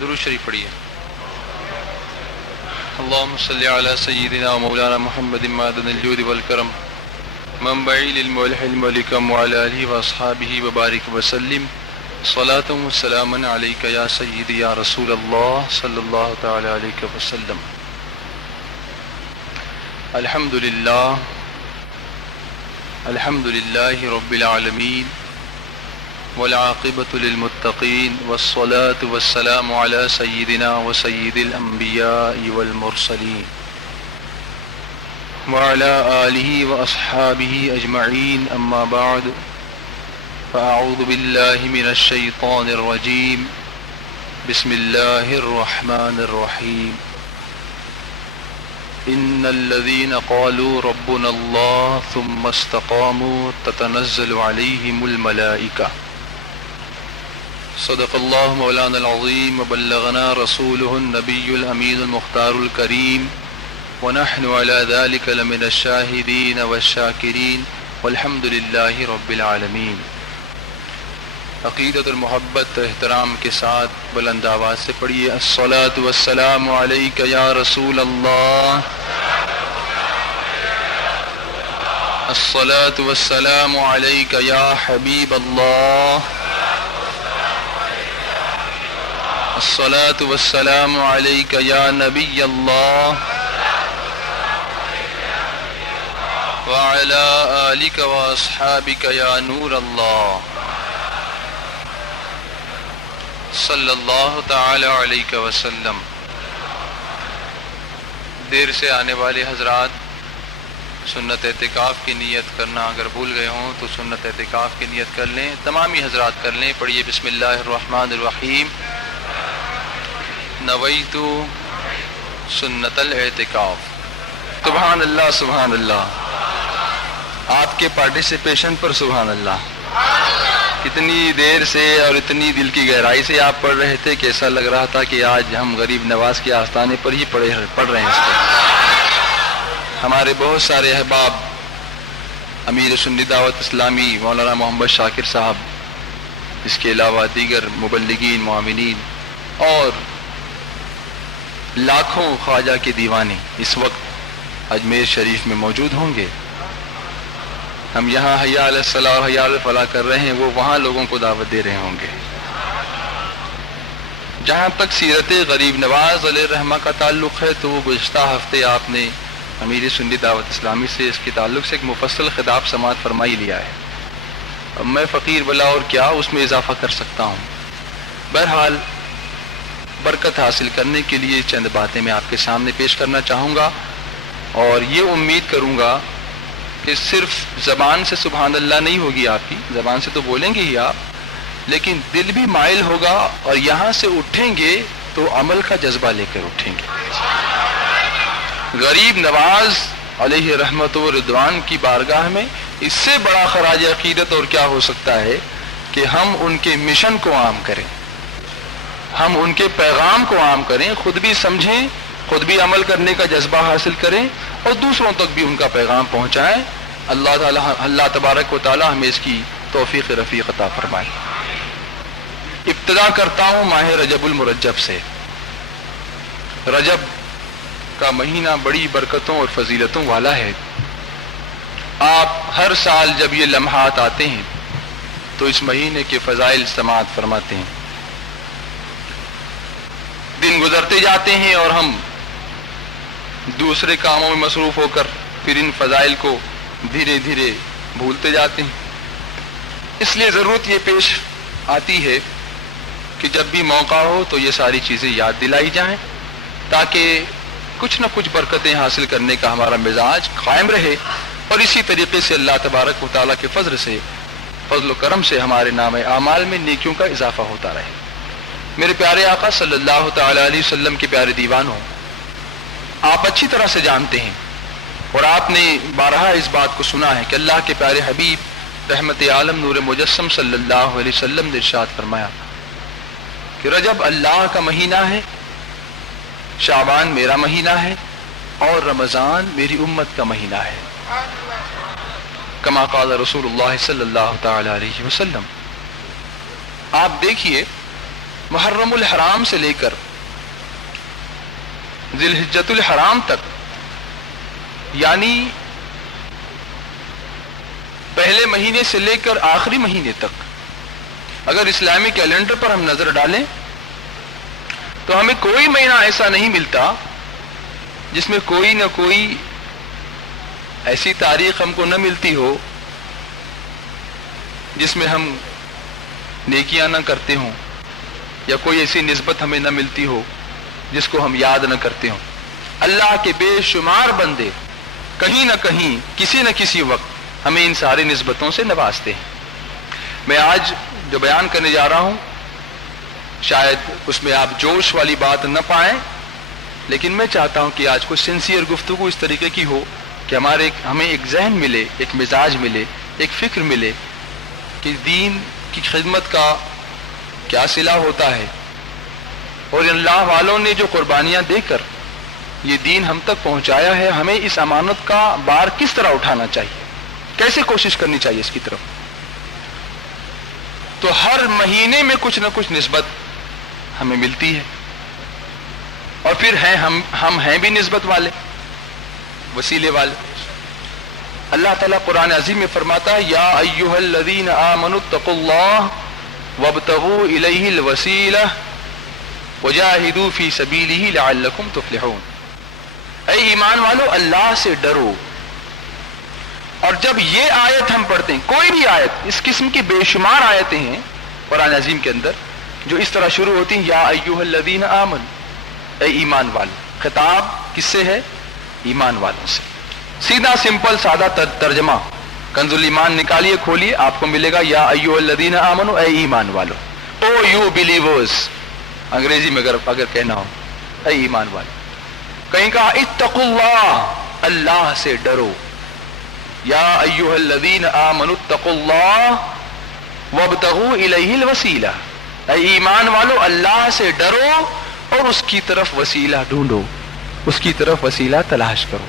درود شریف پڑھیے. اللهم صل على سيدنا ومولانا محمد معدن الجود والكرم منبع العلم والحلم والحكم وعلى آله وأصحابه وبارك وسلم صلاة وسلاما عليك يا سيدي يا رسول الله صلى الله تعالى عليك وسلم. الحمد لله رب العالمين والعاقبة للمتقين والصلاة والسلام على سيدنا وسيد الأنبياء والمرسلين وعلى آله وأصحابه أجمعين. أما بعد فأعوذ بالله من الشيطان الرجيم. بسم الله الرحمن الرحيم. إن الذين قالوا ربنا الله ثم استقاموا تتنزل عليهم الملائكة. صدق الله مولانا العظيم وبلغنا رسوله النبي الأمين المختار الكريم ونحن على ذلك لمن الشاهدين والشاكرين والحمد لله رب العالمين. عقیدت المحبت احترام کے ساتھ بلند آواز سے پڑھیے الصلاۃ والسلام علیک یا رسول اللہ. الصلاۃ والسلام علیک یا حبیب اللہ. الصلاۃ والسلام علیک یا نبی اللہ وعلی آلک واصحابک یا نور اللہ صلی اللہ تعالی علیہ وسلم. دیر سے آنے والے حضرات سنت اعتکاف کی نیت کرنا اگر بھول گئے ہوں تو سنت اعتکاف کی نیت کر لیں. تمامی حضرات کر لیں. پڑھیے بسم اللہ الرحمن الرحیم. نویت سنت الاعتکاف. سبحان اللہ سبحان اللہ. آپ کے پارٹیسپیشن پر سبحان اللہ. کتنی دیر سے اور اتنی دل کی گہرائی سے آپ پڑھ رہے تھے کہ ایسا لگ رہا تھا کہ آج ہم غریب نواز کے آستانے پر ہی پڑھ رہے ہیں. اس پر ہمارے بہت سارے احباب امیر سنی دعوت اسلامی مولانا محمد شاکر صاحب، اس کے علاوہ دیگر مبلغین معاونین اور لاکھوں خواجہ کے دیوانے اس وقت اجمیر شریف میں موجود ہوں گے. ہم یہاں حیا علی الصلاۃ و حیا علی الفلاح کر رہے ہیں، وہ وہاں لوگوں کو دعوت دے رہے ہوں گے. جہاں تک سیرت غریب نواز علیہ الرحمہ کا تعلق ہے تو وہ گزشتہ ہفتے آپ نے امیر سنی دعوت اسلامی سے اس کے تعلق سے ایک مفصل خطاب سماعت فرمائی لیا ہے. اب میں فقیر بلا اور کیا اس میں اضافہ کر سکتا ہوں. بہرحال برکت حاصل کرنے کے لیے چند باتیں میں آپ کے سامنے پیش کرنا چاہوں گا اور یہ امید کروں گا کہ صرف زبان سے سبحان اللہ نہیں ہوگی آپ کی، زبان سے تو بولیں گے ہی آپ، لیکن دل بھی مائل ہوگا اور یہاں سے اٹھیں گے تو عمل کا جذبہ لے کر اٹھیں گے. غریب نواز علیہ رحمت و رضوان کی بارگاہ میں اس سے بڑا خراج عقیدت اور کیا ہو سکتا ہے کہ ہم ان کے مشن کو عام کریں، ہم ان کے پیغام کو عام کریں، خود بھی سمجھیں، خود بھی عمل کرنے کا جذبہ حاصل کریں اور دوسروں تک بھی ان کا پیغام پہنچائیں. اللہ تبارک و تعالی ہمیں اس کی توفیق رفیق عطا فرمائے. ابتدا کرتا ہوں ماہ رجب المرجب سے. رجب کا مہینہ بڑی برکتوں اور فضیلتوں والا ہے. آپ ہر سال جب یہ لمحات آتے ہیں تو اس مہینے کے فضائل سماعت فرماتے ہیں. دن گزرتے جاتے ہیں اور ہم دوسرے کاموں میں مصروف ہو کر پھر ان فضائل کو دھیرے دھیرے بھولتے جاتے ہیں. اس لیے ضرورت یہ پیش آتی ہے کہ جب بھی موقع ہو تو یہ ساری چیزیں یاد دلائی جائیں تاکہ کچھ نہ کچھ برکتیں حاصل کرنے کا ہمارا مزاج قائم رہے اور اسی طریقے سے اللہ تبارک و تعالیٰ کے فضل و کرم سے ہمارے نام اعمال میں نیکیوں کا اضافہ ہوتا رہے. میرے پیارے آقا صلی اللہ تعالی علیہ وسلم کے پیارے دیوانوں، آپ اچھی طرح سے جانتے ہیں اور آپ نے بارہا اس بات کو سنا ہے کہ اللہ کے پیارے حبیب رحمت عالم نور مجسم صلی اللہ علیہ وسلم نے ارشاد فرمایا کہ رجب اللہ کا مہینہ ہے، شعبان میرا مہینہ ہے اور رمضان میری امت کا مہینہ ہے. کما قال رسول اللہ صلی اللہ تعالی علیہ وسلم. آپ دیکھیے محرم الحرام سے لے کر ذی الحجۃ الحرام تک، یعنی پہلے مہینے سے لے کر آخری مہینے تک اگر اسلامی کیلنڈر پر ہم نظر ڈالیں تو ہمیں کوئی مہینہ ایسا نہیں ملتا جس میں کوئی نہ کوئی ایسی تاریخ ہم کو نہ ملتی ہو جس میں ہم نیکیاں نہ کرتے ہوں، یا کوئی ایسی نسبت ہمیں نہ ملتی ہو جس کو ہم یاد نہ کرتے ہوں۔ اللہ کے بے شمار بندے کہیں نہ کہیں کسی نہ کسی وقت ہمیں ان ساری نسبتوں سے نوازتے ہیں۔ میں آج جو بیان کرنے جا رہا ہوں شاید اس میں آپ جوش والی بات نہ پائیں، لیکن میں چاہتا ہوں کہ آج کوئی سنسیئر گفتگو اس طریقے کی ہو کہ ہمیں ایک ذہن ملے، ایک مزاج ملے، ایک فکر ملے کہ دین کی خدمت کا کیا صلہ ہوتا ہے، اور اللہ والوں نے جو قربانیاں دے کر یہ دین ہم تک پہنچایا ہے، ہمیں اس امانت کا بار کس طرح اٹھانا چاہیے، کیسے کوشش کرنی چاہیے اس کی طرف۔ تو ہر مہینے میں کچھ نہ کچھ نسبت ہمیں ملتی ہے، اور پھر ہم ہیں بھی نسبت والے، وسیلے والے۔ اللہ تعالیٰ قرآن عظیم میں فرماتا ہے یا ایھا الذین آمنوا اتقوا اللہ وابتغوا الیہ الوسیلہ وجاہدوا فی سبیلہ لعلکم تفلحون۔ اے ایمان والو، اللہ سے ڈرو۔ اور جب یہ آیت ہم پڑھتے ہیں، کوئی بھی آیت، اس قسم کی بے شمار آیتیں ہیں قرآن عظیم کے اندر جو اس طرح شروع ہوتی ہیں یا ایھا الذین آمنوا، اے ایمان والو۔ خطاب کس سے ہے؟ ایمان والوں سے۔ سیدھا سمپل سادہ ترجمہ کنز الایمان نکالیے، کھولیے، آپ کو ملے گا یا ایھا الذین آمنوا، اے ایمان والو، او یو بلیورز، انگریزی میں اگر کہنا ہو، اے ایمان والو۔ کہیں کہا اتقوا اللہ، اللہ سے ڈرو، یا ایھا الذین آمنوا اتقوا اللہ وابتغوا الیہ الوسیلہ، اے ایمان والو اللہ سے ڈرو اور اس کی طرف وسیلہ ڈھونڈو، اس کی طرف وسیلہ تلاش کرو۔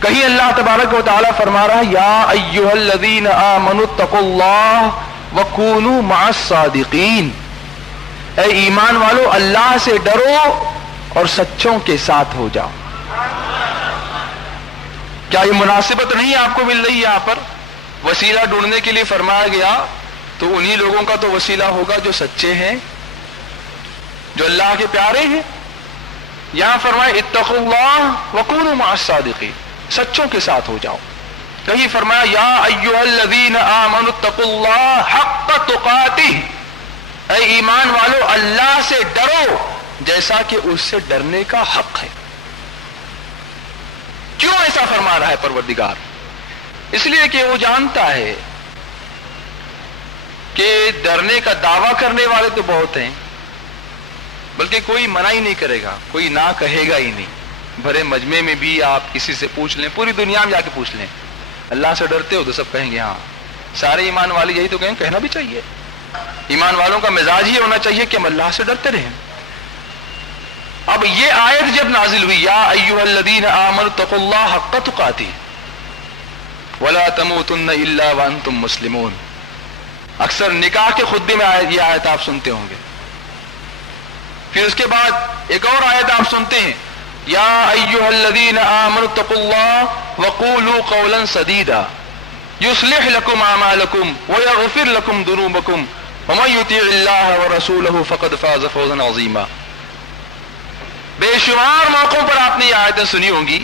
کہیں اللہ تبارک و تعالیٰ فرما رہا ہے یا ایھا الذین آمنوا اتقوا اللہ وکونوا مع الصادقین، اے ایمان والو اللہ سے ڈرو اور سچوں کے ساتھ ہو جاؤ۔ کیا یہ مناسبت نہیں آپ کو مل رہی یہاں پر؟ وسیلہ ڈھونڈنے کے لیے فرمایا گیا تو انہی لوگوں کا تو وسیلہ ہوگا جو سچے ہیں، جو اللہ کے پیارے ہیں۔ یہاں فرمایا اتقوا اللہ وکونوا مع الصادقین، سچوں کے ساتھ ہو جاؤ۔ کہیں فرمایا یا ایھا الذین آمنوا اتقوا اللہ حق تقاتہ، اے ایمان والو اللہ سے ڈرو جیسا کہ اس سے ڈرنے کا حق ہے۔ کیوں ایسا فرما رہا ہے پروردگار؟ اس لیے کہ وہ جانتا ہے کہ ڈرنے کا دعویٰ کرنے والے تو بہت ہیں، بلکہ کوئی منع ہی نہیں کرے گا، کوئی نہ کہے گا ہی نہیں۔ بھرے مجمع میں بھی آپ کسی سے پوچھ لیں، پوری دنیا میں جا کے پوچھ لیں اللہ سے ڈرتے ہو تو سب کہیں گے ہاں۔ سارے ایمان والے یہی تو کہیں، کہنا بھی چاہیے۔ ایمان والوں کا مزاج یہ ہونا چاہیے کہ ہم اللہ سے ڈرتے رہیں۔ اب یہ آیت جب نازل ہوئی یا ایھا الذین آمنوا اتقوا اللہ حق تقاتہ ولا تموتن الا وانتم مسلمون، اکثر نکاح کے خطبے میں یہ آیت آپ سنتے ہوں گے۔ پھر اس کے بعد ایک اور آیت آپ سنتے ہیں یا ایھا الذین آمنوا اتقوا اللہ وقولوا قولا سدیدا یصلح لکم اعمالکم ویغفر لکم ذنوبکم ومن یطع اللہ ورسولہ فقد فاز فوزا عظیما۔ بے شمار موقعوں پر آپ نے یہ آیتیں سنی ہوں گی،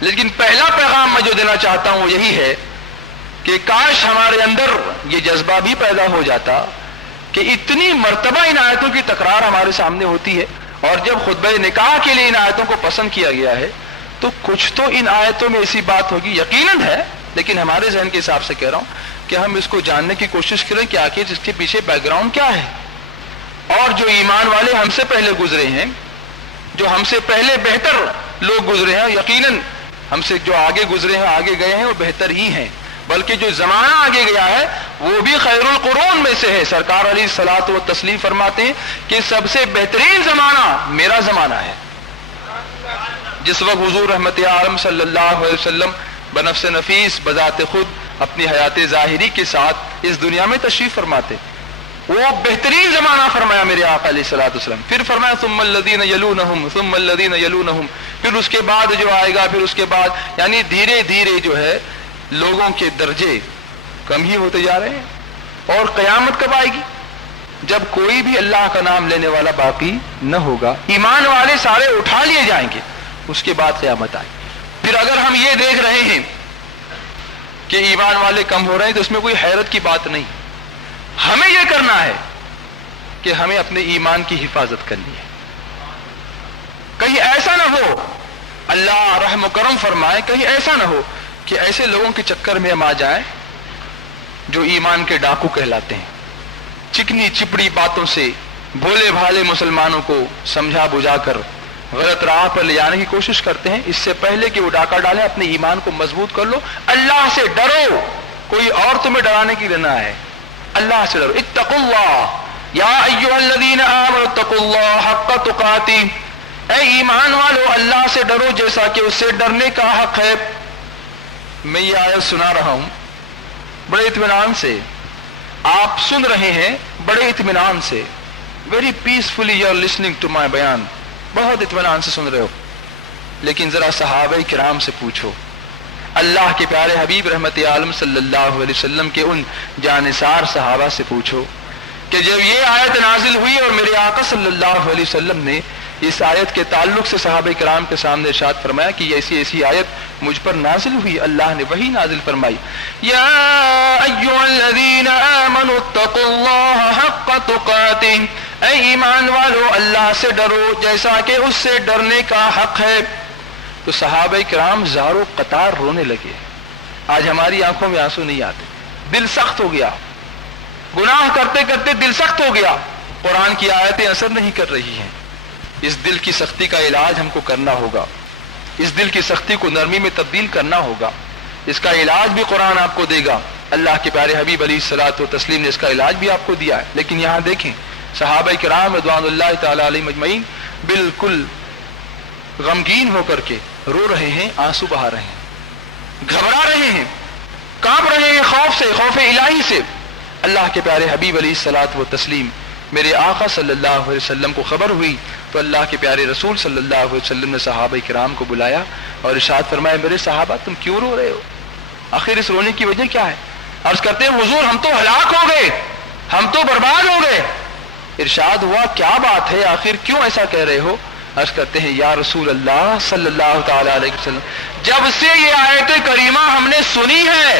لیکن پہلا پیغام میں جو دینا چاہتا ہوں وہ یہی ہے کہ کاش ہمارے اندر یہ جذبہ بھی پیدا ہو جاتا کہ اتنی مرتبہ ان آیتوں کی تکرار ہمارے سامنے ہوتی ہے، اور جب خطبہ نکاح کے لیے ان آیتوں کو پسند کیا گیا ہے تو کچھ تو ان آیتوں میں ایسی بات ہوگی، یقیناً ہے، لیکن ہمارے ذہن کے حساب سے کہہ رہا ہوں کہ ہم اس کو جاننے کی کوشش کریں کہ آخر اس کے پیچھے بیک گراؤنڈ کیا ہے۔ اور جو ایمان والے ہم سے پہلے گزرے ہیں، جو ہم سے پہلے بہتر لوگ گزرے ہیں، یقیناً ہم سے جو آگے گزرے ہیں، آگے گئے ہیں، وہ بہتر ہی ہیں، بلکہ جو زمانہ آگے گیا ہے وہ بھی خیر القرون میں سے ہے۔ سرکار علیہ الصلوۃ والتسلیم فرماتے ہیں کہ سب سے بہترین زمانہ میرا زمانہ ہے۔ جس وقت حضور رحمت عالم صلی اللہ علیہ وسلم بنفس نفیس بذات خود اپنی حیات ظاہری کے ساتھ اس دنیا میں تشریف فرماتے، وہ بہترین زمانہ فرمایا میرے آقا علیہ الصلوۃ والسلام. پھر فرمایا ثم الذین یلونہم ثم الذین یلونہم، پھر اس کے بعد جو آئے گا، پھر اس کے بعد، یعنی دھیرے دھیرے جو ہے لوگوں کے درجے کم ہی ہوتے جا رہے ہیں. اور قیامت کب آئے گی؟ جب کوئی بھی اللہ کا نام لینے والا باقی نہ ہوگا، ایمان والے سارے اٹھا لیے جائیں گے، اس کے بعد قیامت آئے. پھر اگر ہم یہ دیکھ رہے ہیں کہ ایمان والے کم ہو رہے ہیں تو اس میں کوئی حیرت کی بات نہیں. ہمیں یہ کرنا ہے کہ ہمیں اپنے ایمان کی حفاظت کرنی ہے. کہیں ایسا نہ ہو، اللہ رحم و کرم فرمائے، کہیں ایسا نہ ہو کہ ایسے لوگوں کے چکر میں ہم آ جائیں جو ایمان کے ڈاکو کہلاتے ہیں، چکنی چپڑی باتوں سے بھولے بھالے مسلمانوں کو سمجھا بجھا کر غلط راہ پر لے جانے کی کوشش کرتے ہیں. اس سے پہلے کہ وہ ڈاکہ ڈالیں اپنے ایمان کو مضبوط کر لو، اللہ سے ڈرو. کوئی اور تمہیں ڈرانے کی لینا ہے، اللہ سے ڈرو. اتقوا اللہ یا ایھا الذین آمنوا اتقوا اللہ حق تقاتہ، اے ایمان والو اللہ سے ڈرو جیسا کہ اس سے ڈرنے کا حق ہے. میں یہ آیت سنا رہا ہوں بڑے اطمینان سے، آپ سن رہے ہیں بڑے اطمینان سے. Very peacefully you are listening to my بیان، بہت اطمینان سے سن رہے ہو. لیکن ذرا صحابہ کرام سے پوچھو، اللہ کے پیارے حبیب رحمت عالم صلی اللہ علیہ وسلم کے ان جانثار صحابہ سے پوچھو کہ جب یہ آیت نازل ہوئی اور میرے آقا صلی اللہ علیہ وسلم نے اس آیت کے تعلق سے صحابہ کرام کے سامنے ارشاد فرمایا کہ ایسی ایسی آیت مجھ پر نازل ہوئی، اللہ نے وہی نازل فرمائی، یا ایھا الذین آمنوا اتقوا اللہ حق تقاتہ، اے ایمان والو اللہ سے ڈرو جیسا کہ اس سے ڈرنے کا حق ہے. تو صحابہ کرام زارو قطار رونے لگے. آج ہماری آنکھوں میں آنسو نہیں آتے، دل سخت ہو گیا، گناہ کرتے کرتے دل سخت ہو گیا. قرآن کی آیتیں اثر نہیں کر رہی ہیں. اس دل کی سختی کا علاج ہم کو کرنا ہوگا، اس دل کی سختی کو نرمی میں تبدیل کرنا ہوگا. اس کا علاج بھی قرآن آپ کو دے گا. اللہ کے پیارے حبیب علیہ الصلوۃ والتسلیم نے اس کا علاج بھی آپ کو دیا ہے. لیکن یہاں دیکھیں صحابہ کرام رضوان اللہ تعالی علیہم اجمعین بالکل غمگین ہو کر کے رو رہے ہیں، آنسو بہا رہے ہیں، گھبرا رہے ہیں، کانپ رہے ہیں خوف سے، خوف الہی سے. اللہ کے پیارے حبیب علیہ الصلوۃ والتسلیم میرے آقا صلی اللہ علیہ وسلم کو خبر ہوئی تو اللہ کے پیارے رسول صلی اللہ علیہ وسلم نے صحابہ کرام کو بلایا اور ارشاد فرمایا، میرے صحابہ تم کیوں رو رہے ہو؟ آخر اس رونے کی وجہ کیا ہے؟ عرض کرتے ہیں حضور ہم تو ہلاک ہو گئے، ہم تو برباد ہو گئے. ارشاد ہوا کیا بات ہے، آخر کیوں ایسا کہہ رہے ہو؟ عرض کرتے ہیں یا رسول اللہ صلی اللہ تعالی علیہ وسلم جب سے یہ آیت کریمہ ہم نے سنی ہے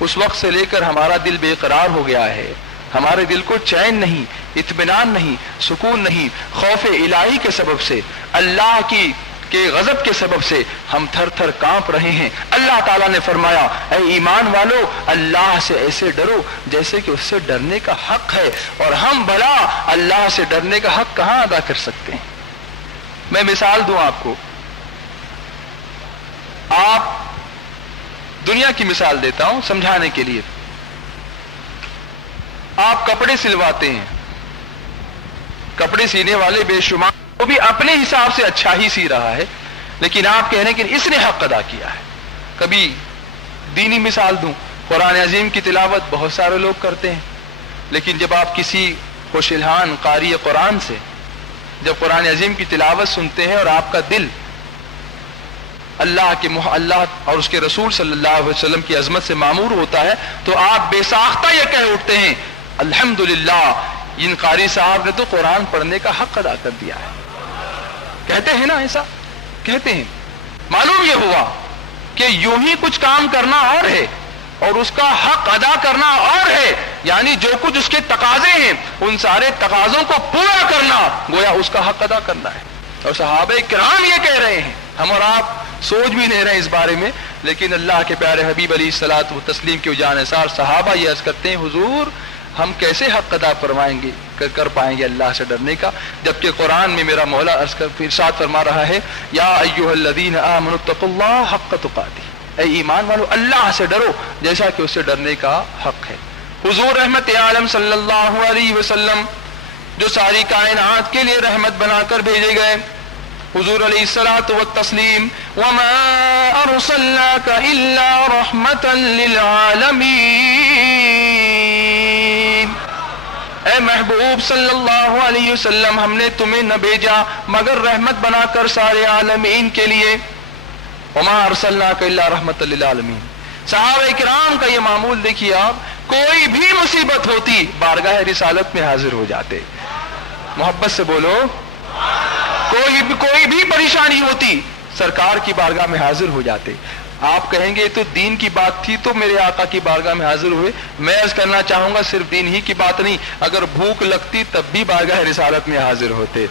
اس وقت سے لے کر ہمارا دل بے قرار ہو گیا ہے. ہمارے دل کو چین نہیں، اطمینان نہیں، سکون نہیں. خوف الہی کے سبب سے، اللہ کے غضب کے سبب سے ہم تھر تھر کانپ رہے ہیں. اللہ تعالیٰ نے فرمایا اے ایمان والو اللہ سے ایسے ڈرو جیسے کہ اس سے ڈرنے کا حق ہے. اور ہم بھلا اللہ سے ڈرنے کا حق کہاں ادا کر سکتے ہیں؟ میں مثال دوں آپ کو، آپ دنیا کی مثال دیتا ہوں سمجھانے کے لیے. آپ کپڑے سلواتے ہیں، کپڑے سینے والے بے شمار، وہ بھی اپنے حساب سے اچھا ہی سی رہا ہے، لیکن آپ کہہ رہے ہیں کہ اس نے حق ادا کیا ہے. کبھی دینی مثال دوں، قرآن عظیم کی تلاوت بہت سارے لوگ کرتے ہیں، لیکن جب آپ کسی خوش الحان قاری قرآن سے جب قرآن عظیم کی تلاوت سنتے ہیں اور آپ کا دل اللہ اور اس کے رسول صلی اللہ علیہ وسلم کی عظمت سے معمور ہوتا ہے تو آپ بے ساختہ یہ کہہ اٹھتے ہیں الحمدللہ ان قاری صاحب نے تو قرآن پڑھنے کا حق ادا کر دیا ہے. کہتے ہیں نا، ایسا کہتے ہیں. معلوم یہ ہوا کہ یوں ہی کچھ کام کرنا اور ہے اور اس کا حق ادا کرنا اور ہے، یعنی جو کچھ اس کے تقاضے ہیں ان سارے تقاضوں کو پورا کرنا گویا اس کا حق ادا کرنا ہے. اور صحابہ کرام یہ کہہ رہے ہیں، ہم اور آپ سوچ بھی نہیں رہے اس بارے میں، لیکن اللہ کے پیارے حبیب علیہ الصلوۃ والتسلیم کے جانثار صحابہ یہ عرض کرتے ہیں حضور ہم کیسے حق ادا کر پائیں گے اللہ سے ڈرنے کا، جبکہ قرآن میں میرا مولا ارشاد فرما رہا ہے یا ایھا الذین آمنوا اتقوا اللہ حق تقاتہ، اے ایمان والو اللہ سے ڈرو جیسا کہ اس سے ڈرنے کا حق ہے. حضور رحمت عالم صلی اللہ علیہ وسلم جو ساری کائنات کے لیے رحمت بنا کر بھیجے گئے، حضور علیہ الصلوۃ والتسلیم وما ارسلناک الا رحمتا للعالمین، اے محبوب صلی اللہ علیہ وسلم ہم نے تمہیں نہ بھیجا مگر رحمت بنا کر سارے عالمین کے لیے، وما ارسلناک الا رحمۃ للعالمین۔ صحابہ کرام کا یہ معمول دیکھیے آپ، کوئی بھی مصیبت ہوتی بارگاہ رسالت میں حاضر ہو جاتے، محبت سے بولو، کوئی بھی پریشانی ہوتی سرکار کی بارگاہ میں حاضر ہو جاتے۔ آپ کہیں گے تو دین کی بات تھی تو میرے آقا کی بارگاہ میں حاضر ہوئے، میں عرض کرنا چاہوں گا صرف دین ہی کی بات نہیں، اگر بھوک لگتی تب بھی بارگاہ رسالت میں حاضر ہوتے،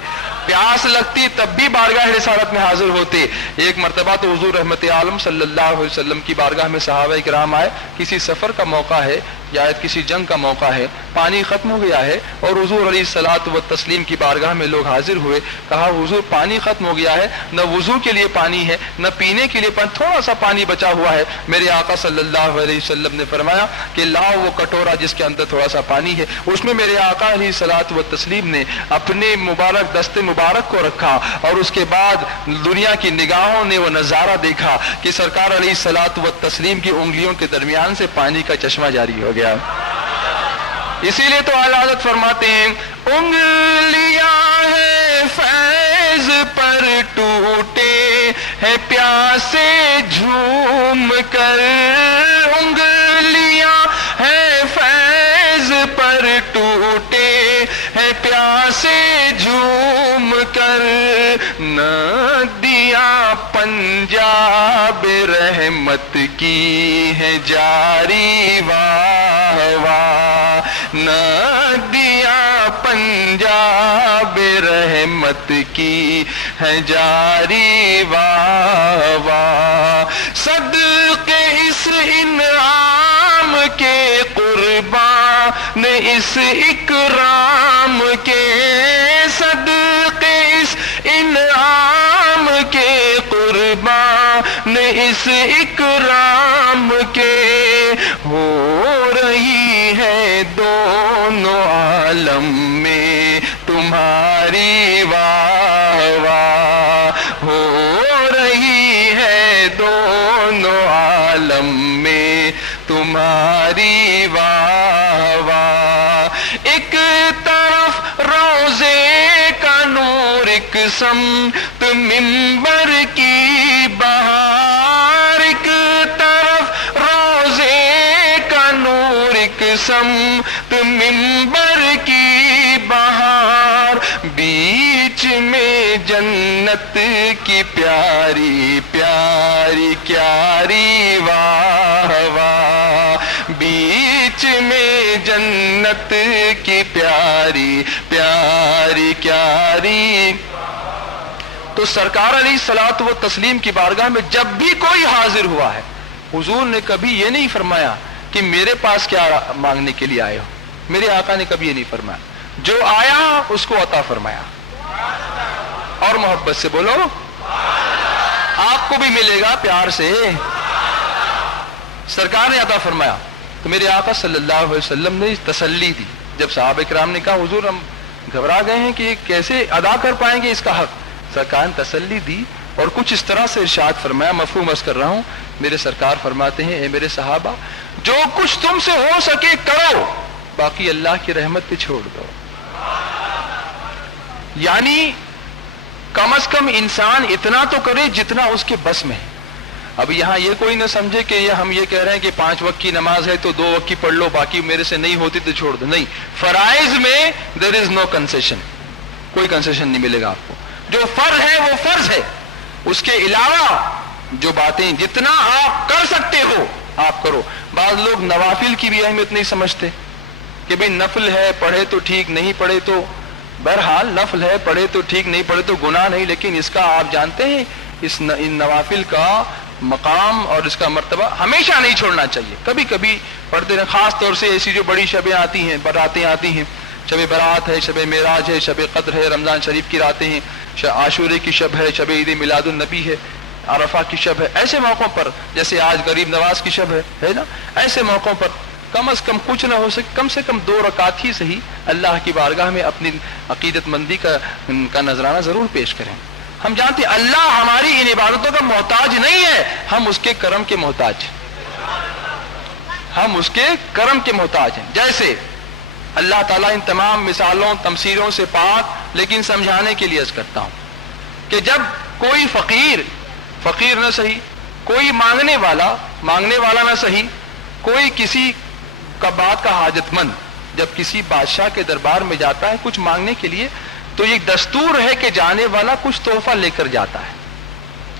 پیاس لگتی تب بھی بارگاہ رسالت میں حاضر ہوتے۔ ایک مرتبہ تو حضور رحمت عالم صلی اللہ علیہ وسلم کی بارگاہ میں صحابہ کرام آئے، کسی سفر کا موقع ہے یا کسی جنگ کا موقع ہے، پانی ختم ہو گیا ہے اور حضور علیہ الصلوۃ والتسلیم کی بارگاہ میں لوگ حاضر ہوئے، کہا حضور پانی ختم ہو گیا ہے، نہ وضو کے لیے پانی ہے نہ پینے کے لیے پانی، تھوڑا سا پانی بچا ہوا ہے۔ میرے آقا صلی اللہ علیہ وسلم نے فرمایا کہ لاؤ وہ کٹورا جس کے اندر تھوڑا سا پانی ہے، اس میں میرے آقا علیہ الصلوۃ والتسلیم نے اپنے مبارک دست مبارک کو رکھا اور اس کے بعد دنیا کی نگاہوں نے وہ نظارہ دیکھا کہ سرکار علیہ الصلوۃ والتسلیم کی انگلیوں کے درمیان سے پانی کا چشمہ جاری ہو گیا۔ اسی لیے تو اعلی حضرت فرماتے ہیں انگلیاں ہے فیض پر ٹوٹے ہے پیاسے جھوم کر، انگلیاں ہے فیض پر ٹوٹے ہے پیاسے جھوم کر، ندیاں پنجاب رحمت کی ہے جاری، واہ واہ، ندیاں پنجاب رحمت کی ہے جاری، واہ واہ، صدقے اس انعام کے قربان اس اکرام کے، صدقے اس انعام کے قربان اس اکرام کے، ہو رہی ہے دونوں عالم میں تمہاری واہ واہ، ہو رہی ہے دونوں عالم میں تمہاری واہ واہ، ایک طرف روزے کا نور ایک سمت منبر کی بہار، ایک طرف روزے کا نور ایک سمت منبر کی بہار، بیچ میں جنت کی پیاری پیاری کیاری، واہ واہ، بیچ میں جنت کی پیاری پیاری کیاری۔ تو سرکار علیہ الصلوۃ والتسلیم کی بارگاہ میں جب بھی کوئی حاضر ہوا ہے، حضور نے کبھی یہ نہیں فرمایا کہ میرے پاس کیا مانگنے کے لیے آئے ہو، میرے آقا نے کبھی یہ نہیں فرمایا، جو آیا اس کو عطا فرمایا، اور محبت سے بولو آپ کو بھی ملے گا پیار سے، سرکار نے عطا فرمایا۔ تو میرے آقا صلی اللہ علیہ وسلم نے تسلی دی، جب صحابہ کرام نے کہا حضور ہم گھبرا گئے ہیں کہ کیسے ادا کر پائیں گے اس کا حق، سرکار نے تسلی دی اور کچھ اس طرح سے ارشاد فرمایا، مفہوم عرض کر رہا ہوں، میرے سرکار فرماتے ہیں اے میرے صحابہ جو کچھ تم سے ہو سکے کرو، باقی اللہ کی رحمت پہ چھوڑ دو۔ یعنی کم از کم انسان اتنا تو کرے جتنا اس کے بس میں ہے۔ اب یہاں یہ کوئی نہ سمجھے کہ ہم یہ کہہ رہے ہیں کہ 5 وقت کی نماز ہے تو 2 وقت کی پڑھ لو، باقی میرے سے نہیں ہوتی تو چھوڑ دو، نہیں، فرائض میں there is no concession، کوئی کنسیشن نہیں ملے گا آپ کو، جو فرض ہے وہ فرض ہے، اس کے علاوہ جو باتیں جتنا آپ کر سکتے ہو آپ کرو۔ بعض لوگ نوافل کی بھی اہمیت نہیں سمجھتے کہ بھئی نفل ہے پڑھے تو ٹھیک، نہیں پڑھے تو بہرحال نفل ہے پڑھے تو ٹھیک، نہیں پڑھے تو گناہ نہیں، لیکن اس کا آپ جانتے ہیں ان نوافل کا مقام اور اس کا مرتبہ ہمیشہ نہیں چھوڑنا چاہیے، کبھی کبھی پڑھتے رہیں، خاص طور سے ایسی جو بڑی شبیں آتی ہیں، براتیں آتی ہیں، شب برات ہے، شب معراج ہے، شب قدر ہے، رمضان شریف کی راتیں ہیں، عاشورے کی شب ہے، شب عید میلاد النبی ہے، عرفہ کی شب ہے، ایسے موقعوں پر جیسے آج غریب نواز کی شب ہے نا، ایسے موقعوں پر کم از کم کچھ نہ ہو سکے کم سے کم 2 رکعت ہی صحیح اللہ کی بارگاہ میں اپنی عقیدت مندی کا نذرانہ ضرور پیش کریں۔ ہم جانتے ہیں اللہ ہماری ان عبادتوں کا محتاج نہیں ہے، ہم اس کے کرم کے محتاج ہیں، ہم اس کے کرم کے محتاج ہیں۔ جیسے اللہ تعالیٰ ان تمام مثالوں تمثیلوں سے پاک، لیکن سمجھانے کے لیے عرض کرتا ہوں کہ جب کوئی فقیر نہ صحیح، کوئی مانگنے والا نہ صحیح، کوئی کسی کا بات کا حاجت مند جب کسی بادشاہ کے دربار میں جاتا ہے کچھ مانگنے کے لیے، تو یہ دستور ہے کہ جانے والا کچھ تحفہ لے کر جاتا ہے،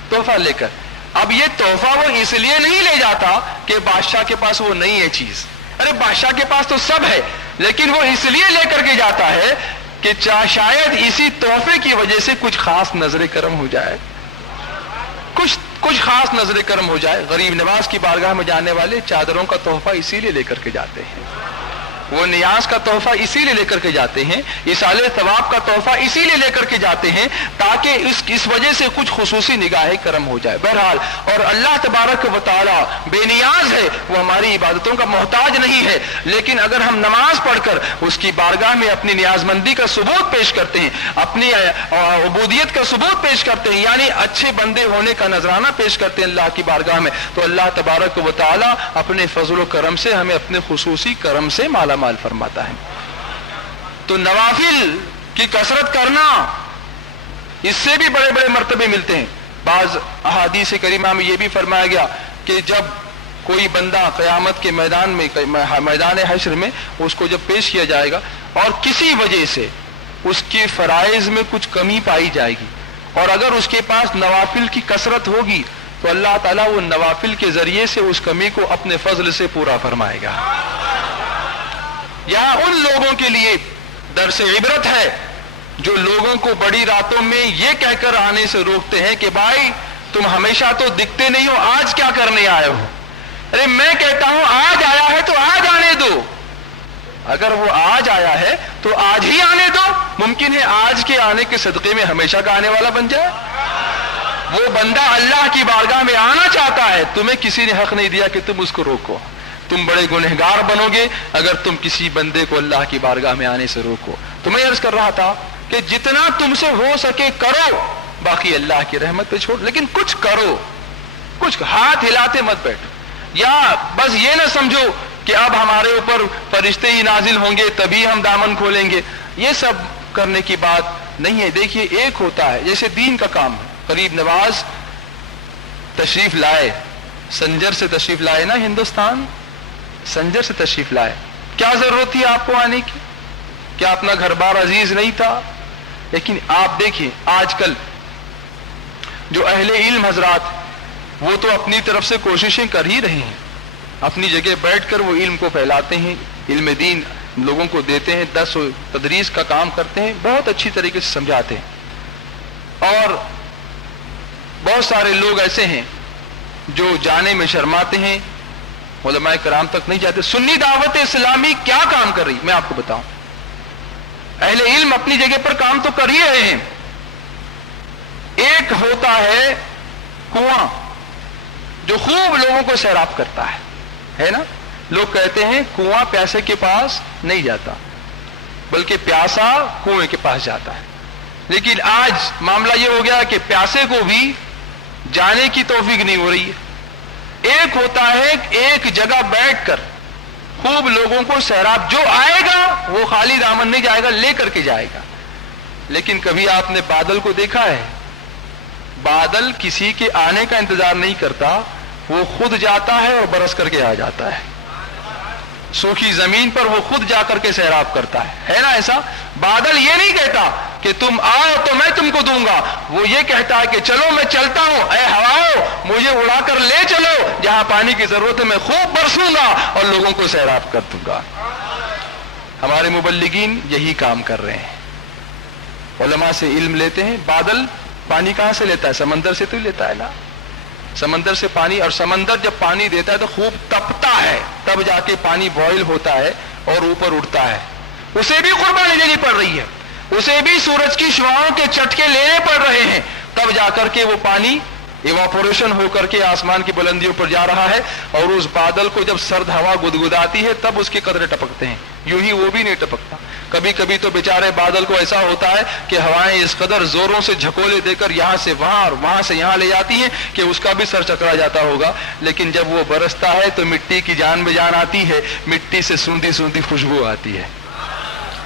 تحفہ لے کر۔ اب یہ تحفہ وہ اس لیے نہیں لے جاتا کہ بادشاہ کے پاس وہ نہیں ہے چیز، ارے بادشاہ کے پاس تو سب ہے، لیکن وہ اس لیے لے کر کے جاتا ہے کہ شاید اسی تحفے کی وجہ سے کچھ خاص نظر کرم ہو جائے، کچھ خاص نظر کرم ہو جائے۔ غریب نواز کی بارگاہ میں جانے والے چادروں کا تحفہ اسی لیے لے کر کے جاتے ہیں، وہ نیاز کا تحفہ اسی لیے لے کر کے جاتے ہیں، ایصال ثواب کا تحفہ اسی لیے لے کر کے جاتے ہیں تاکہ اس وجہ سے کچھ خصوصی نگاہ کرم ہو جائے۔ بہرحال، اور اللہ تبارک و تعالی بے نیاز ہے، وہ ہماری عبادتوں کا محتاج نہیں ہے، لیکن اگر ہم نماز پڑھ کر اس کی بارگاہ میں اپنی نیاز مندی کا ثبوت پیش کرتے ہیں، اپنی عبودیت کا ثبوت پیش کرتے ہیں، یعنی اچھے بندے ہونے کا نذرانہ پیش کرتے ہیں اللہ کی بارگاہ میں، تو اللہ تبارک و تعالی اپنے فضل و کرم سے ہمیں اپنے خصوصی کرم سے مالا مال فرماتا ہے۔ تو نوافل کی کثرت کرنا، اس سے بھی بڑے بڑے مرتبے ملتے ہیں۔ بعض احادیث کریمہ میں یہ بھی فرمایا گیا کہ جب کوئی بندہ قیامت کے میدان میں، میدان حشر میں اس کو جب پیش کیا جائے گا اور کسی وجہ سے اس کے فرائض میں کچھ کمی پائی جائے گی، اور اگر اس کے پاس نوافل کی کثرت ہوگی تو اللہ تعالیٰ وہ نوافل کے ذریعے سے اس کمی کو اپنے فضل سے پورا فرمائے گا۔ یہاں ان لوگوں کے لیے درس عبرت ہے جو لوگوں کو بڑی راتوں میں یہ کہہ کر آنے سے روکتے ہیں کہ بھائی تم ہمیشہ تو دکھتے نہیں ہو، آج کیا کرنے آئے ہو؟ ارے میں کہتا ہوں آج آیا ہے تو آج آنے دو، اگر وہ آج آیا ہے تو آج ہی آنے دو، ممکن ہے آج کے آنے کے صدقے میں ہمیشہ کا آنے والا بن جائے۔ وہ بندہ اللہ کی بارگاہ میں آنا چاہتا ہے، تمہیں کسی نے حق نہیں دیا کہ تم اس کو روکو، تم بڑے گنہگار بنو گے اگر تم کسی بندے کو اللہ کی بارگاہ میں آنے سے روکو۔ تو میں عرض کر رہا تھا کہ جتنا تم سے ہو سکے کرو، باقی اللہ کی رحمت پہ چھوڑ، لیکن کچھ کرو، کچھ ہاتھ ہلاتے مت بیٹھو، یا بس یہ نہ سمجھو کہ اب ہمارے اوپر فرشتے ہی نازل ہوں گے تبھی ہم دامن کھولیں گے، یہ سب کرنے کی بات نہیں ہے۔ دیکھیے ایک ہوتا ہے جیسے دین کا کام ہے، غریب نواز تشریف لائے، سنجر سے تشریف لائے نا، ہندوستان سنجر سے تشریف لائے، کیا ضرورت تھی آپ کو آنے کی؟ کیا اپنا گھر بار عزیز نہیں تھا؟ لیکن آپ دیکھیں آج کل جو اہل علم حضرات وہ تو اپنی طرف سے کوششیں کر ہی رہے ہیں، اپنی جگہ بیٹھ کر وہ علم کو پھیلاتے ہیں، علم دین لوگوں کو دیتے ہیں، درس و تدریس کا کام کرتے ہیں، بہت اچھی طریقے سے سمجھاتے ہیں، اور بہت سارے لوگ ایسے ہیں جو جانے میں شرماتے ہیں، علماء کرام تک نہیں جاتے۔ سنی دعوت اسلامی کیا کام کر رہی میں آپ کو بتاؤں، اہل علم اپنی جگہ پر کام تو کر ہی رہے ہیں۔ ایک ہوتا ہے کنواں جو خوب لوگوں کو سیراب کرتا ہے نا، لوگ کہتے ہیں کنواں پیاسے کے پاس نہیں جاتا بلکہ پیاسا کنویں کے پاس جاتا ہے، لیکن آج معاملہ یہ ہو گیا کہ پیاسے کو بھی جانے کی توفیق نہیں ہو رہی ہے۔ ایک ہوتا ہے ایک جگہ بیٹھ کر خوب لوگوں کو سیراب، جو آئے گا وہ خالی دامن نہیں جائے گا، لے کر کے جائے گا۔ لیکن کبھی آپ نے بادل کو دیکھا ہے؟ بادل کسی کے آنے کا انتظار نہیں کرتا، وہ خود جاتا ہے اور برس کر کے آ جاتا ہے، سوکھی زمین پر وہ خود جا کر کے سیراب کرتا ہے نا ایسا؟ بادل یہ نہیں کہتا کہ تم آؤ تو میں تم کو دوں گا، وہ یہ کہتا ہے کہ چلو میں چلتا ہوں، اے ہواؤ مجھے اڑا کر لے چلو، جہاں پانی کی ضرورت ہے میں خوب برسوں گا اور لوگوں کو سیراب کر دوں گا۔ ہمارے مبلغین یہی کام کر رہے ہیں، علماء سے علم لیتے ہیں۔ بادل پانی کہاں سے لیتا ہے؟ سمندر سے تو لیتا ہے نا، سمندر سے پانی، اور سمندر جب پانی دیتا ہے تو خوب تپتا ہے، تب جا کے پانی بوائل ہوتا ہے اور اوپر اٹھتا ہے، اسے بھی قربانی دینی پڑ رہی ہے، اسے بھی سورج کی شعاؤں کے چٹکے لینے پڑ رہے ہیں، تب جا کر کے وہ پانی ایواپوریشن ہو کر کے آسمان کی بلندیوں پر جا رہا ہے، اور اس بادل کو جب سرد ہوا گدگداتی ہے تب اس کے قطرے ٹپکتے ہیں، یوں ہی وہ بھی نہیں ٹپکتا۔ کبھی کبھی تو بیچارے بادل کو ایسا ہوتا ہے کہ ہوائیں اس قدر زوروں سے جھکولے دے کر یہاں سے وہاں اور وہاں سے یہاں لے جاتی ہیں کہ اس کا بھی سر چکرا جاتا ہوگا، لیکن جب وہ برستا ہے تو مٹی کی جان میں جان آتی ہے، مٹی سے سوندھی سوندھی خوشبو آتی ہے۔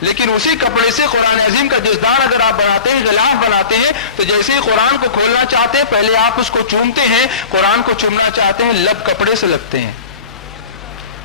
لیکن اسی کپڑے سے قرآن عظیم کا جزدان اگر آپ بناتے ہیں، غلاف بناتے ہیں، تو جیسے ہی قرآن کو کھولنا چاہتے ہیں پہلے آپ اس کو چومتے ہیں، قرآن کو چومنا چاہتے ہیں لب کپڑے سے لگتے ہیں،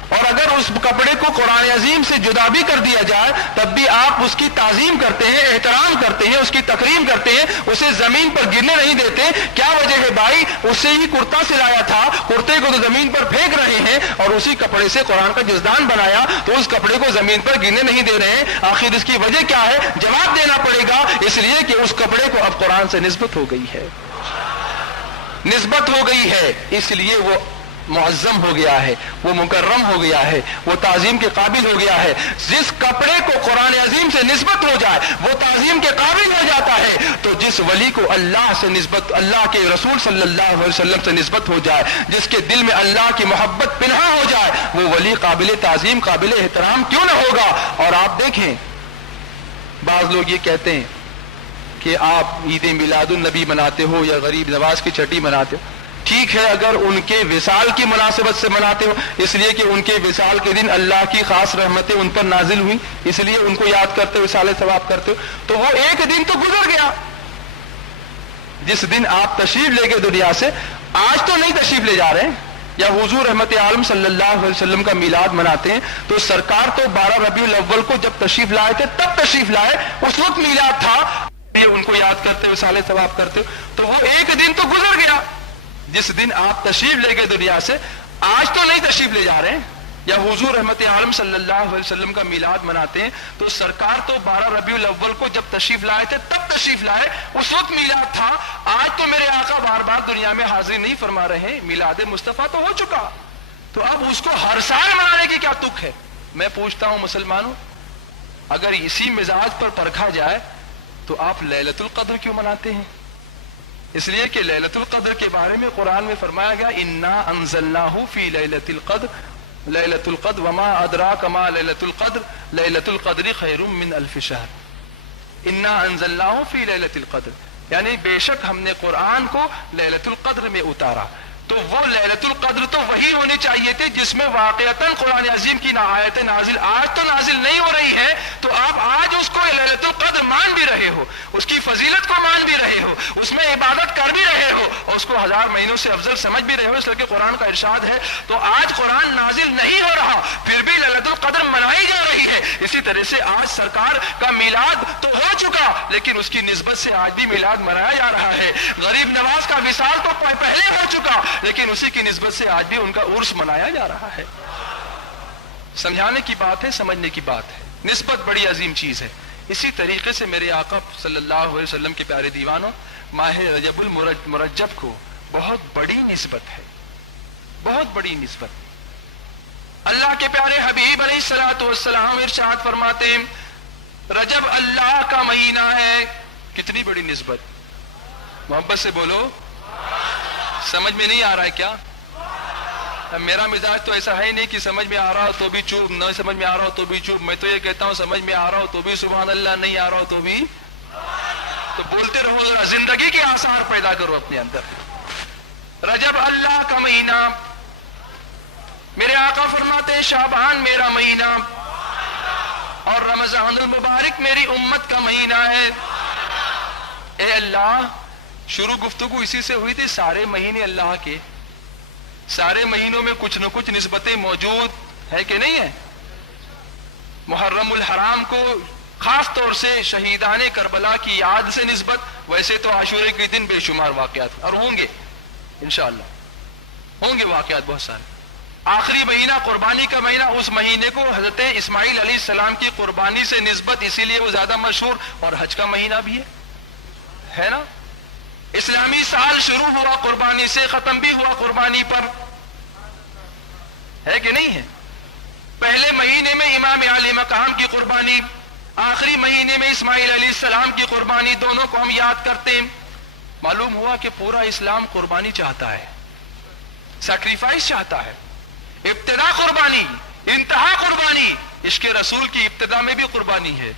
اور اگر اس کپڑے کو قرآن عظیم سے جدا بھی کر دیا جائے تب بھی آپ اس کی تعظیم کرتے ہیں، احترام کرتے ہیں، اس کی تکریم کرتے ہیں، اسے زمین پر گرنے نہیں دیتے۔ کیا وجہ ہے بھائی؟ اس سے ہی کرتا سلایا تھا، کرتے کو تو زمین پر پھینک رہے ہیں اور اسی کپڑے سے قرآن کا جزدان بنایا تو اس کپڑے کو زمین پر گرنے نہیں دے رہے ہیں۔ آخر اس کی وجہ کیا ہے؟ جواب دینا پڑے گا، اس لیے کہ اس کپڑے کو اب قرآن سے نسبت ہو گئی ہے، نسبت ہو گئی ہے، اس لیے وہ معظم ہو گیا ہے، وہ مکرم ہو گیا ہے، وہ تعظیم کے قابل ہو گیا ہے۔ جس کپڑے کو قرآن عظیم سے نسبت ہو جائے وہ تعظیم کے قابل ہو جاتا ہے، تو جس ولی کو اللہ سے نسبت، اللہ کے رسول صلی اللہ علیہ وسلم سے نسبت ہو جائے، جس کے دل میں اللہ کی محبت پنہاں ہو جائے، وہ ولی قابل تعظیم، قابل احترام کیوں نہ ہوگا؟ اور آپ دیکھیں بعض لوگ یہ کہتے ہیں کہ آپ عید میلاد النبی مناتے ہو یا غریب نواز کی چھٹی مناتے ہو، ٹھیک ہے اگر ان کے وصال کی مناسبت سے مناتے ہو، اس لیے کہ ان کے وصال کے دن اللہ کی خاص رحمتیں ان پر نازل ہوئی، اس لیے ان کو یاد کرتے ہو، وصال ثواب کرتے ہو، تو وہ ایک دن تو گزر گیا۔ جس دن آپ تشریف لے گئے دنیا سے، آج تو نہیں تشریف لے جا رہے ہیں، یا حضور رحمت عالم صلی اللہ علیہ وسلم کا میلاد مناتے ہیں تو سرکار تو 12 ربیع الاول کو جب تشریف لائے تھے تب تشریف لائے، اس وقت میلاد تھا، ان کو یاد کرتے ہو، وصال ثواب کرتے ہو، تو وہ ایک دن تو گزر گیا۔ جس دن آپ تشریف لے گئے دنیا سے، آج تو نہیں تشریف لے جا رہے ہیں، یا حضور رحمت عالم صلی اللہ علیہ وسلم کا میلاد مناتے ہیں تو سرکار تو 12 ربیع الاول کو جب تشریف لائے تھے تب تشریف لائے، اس وقت میلاد تھا، آج تو میرے آقا بار بار دنیا میں حاضر نہیں فرما رہے ہیں، میلاد مصطفیٰ تو ہو چکا، تو اب اس کو ہر سال منانے کی کیا تک ہے؟ میں پوچھتا ہوں مسلمانوں، اگر اسی مزاج پر پرکھا جائے تو آپ لیلۃ القدر کیوں مناتے ہیں؟ اس لیے کہ لیلۃ القدر کے بارے میں قرآن میں فرمایا گیا انا انزلناہ فی لیلۃ القدر، لیلۃ القدر وما ادراک ما لیلۃ القدر، لیلۃ القدر خیر من الف شہر، انا انزلناہ فی لیلۃ القدر، یعنی بے شک ہم نے قرآن کو لیلۃ القدر میں اتارا، تو وہ لیلۃ القدر تو وہی ہونی چاہیے تھی جس میں واقعتاً قرآن عظیم کی آیتیں نازل، آج تو نازل نہیں ہو رہی ہے، تو آپ آج اس کو لیلۃ القدر مان بھی رہے ہو، اس کی فضیلت کو مان بھی رہے ہو، اس میں عبادت کر بھی رہے ہو، اور اس کو 1000 مہینوں سے افضل سمجھ بھی رہے ہو، اس لیے کہ قرآن کا ارشاد ہے، تو آج قرآن نازل نہیں ہو رہا پھر بھی لیلۃ القدر منائی جا رہی ہے۔ اسی طرح سے آج سرکار کا میلاد تو ہو چکا لیکن اس کی نسبت سے آج بھی میلاد منایا جا رہا ہے، غریب نواز کا وصال تو پہلے ہو چکا لیکن اسی کی نسبت سے آج بھی ان کا عرس منایا جا رہا ہے۔ سمجھانے کی بات ہے، سمجھنے کی بات ہے، نسبت بڑی عظیم چیز ہے۔ اسی طریقے سے میرے آقا صلی اللہ علیہ وسلم کے پیارے دیوانوں، ماہ رجب المرجب کو بہت بڑی نسبت ہے، بہت بڑی نسبت۔ اللہ کے پیارے حبیب علیہ الصلوۃ والسلام ارشاد فرماتے ہیں رجب اللہ کا مہینہ ہے، کتنی بڑی نسبت، محبت سے بولو، سمجھ میں نہیں آ رہا ہے کیا؟ میرا مزاج تو ایسا ہے نہیں کہ سمجھ میں آ رہا ہو تو بھی چوپ، نہ سمجھ میں آ رہا ہو تو بھی چوپ، میں تو یہ کہتا ہوں سمجھ میں آ رہا ہو تو بھی سبحان اللہ، نہیں آ رہا ہو تو بھی تو بولتے رہو، ذرا زندگی کے آثار پیدا کرو اپنے اندر۔ رجب اللہ کا مہینہ، میرے آقا فرماتے ہیں شعبان میرا مہینہ اور رمضان المبارک میری امت کا مہینہ ہے۔ اے اللہ، شروع گفتگو اسی سے ہوئی تھی، سارے مہینے اللہ کے، سارے مہینوں میں کچھ نہ کچھ نسبتیں موجود ہے کہ نہیں ہے؟ محرم الحرام کو خاص طور سے شہیدان کربلا کی یاد سے نسبت، ویسے تو عاشورے کے دن بے شمار واقعات اور ہوں گے انشاءاللہ، ہوں گے واقعات بہت سارے۔ آخری مہینہ قربانی کا مہینہ، اس مہینے کو حضرت اسماعیل علیہ السلام کی قربانی سے نسبت، اسی لیے وہ زیادہ مشہور، اور حج کا مہینہ بھی ہے نا۔ اسلامی سال شروع ہوا قربانی سے، ختم بھی ہوا قربانی پر، ہے کہ نہیں ہے؟ پہلے مہینے میں امام علی مقام کی قربانی، آخری مہینے میں اسماعیل علیہ السلام کی قربانی، دونوں کو ہم یاد کرتے ہیں۔ معلوم ہوا کہ پورا اسلام قربانی چاہتا ہے، سیکریفائس چاہتا ہے، ابتدا قربانی، انتہا قربانی۔ عشق رسول کی ابتدا میں بھی قربانی ہے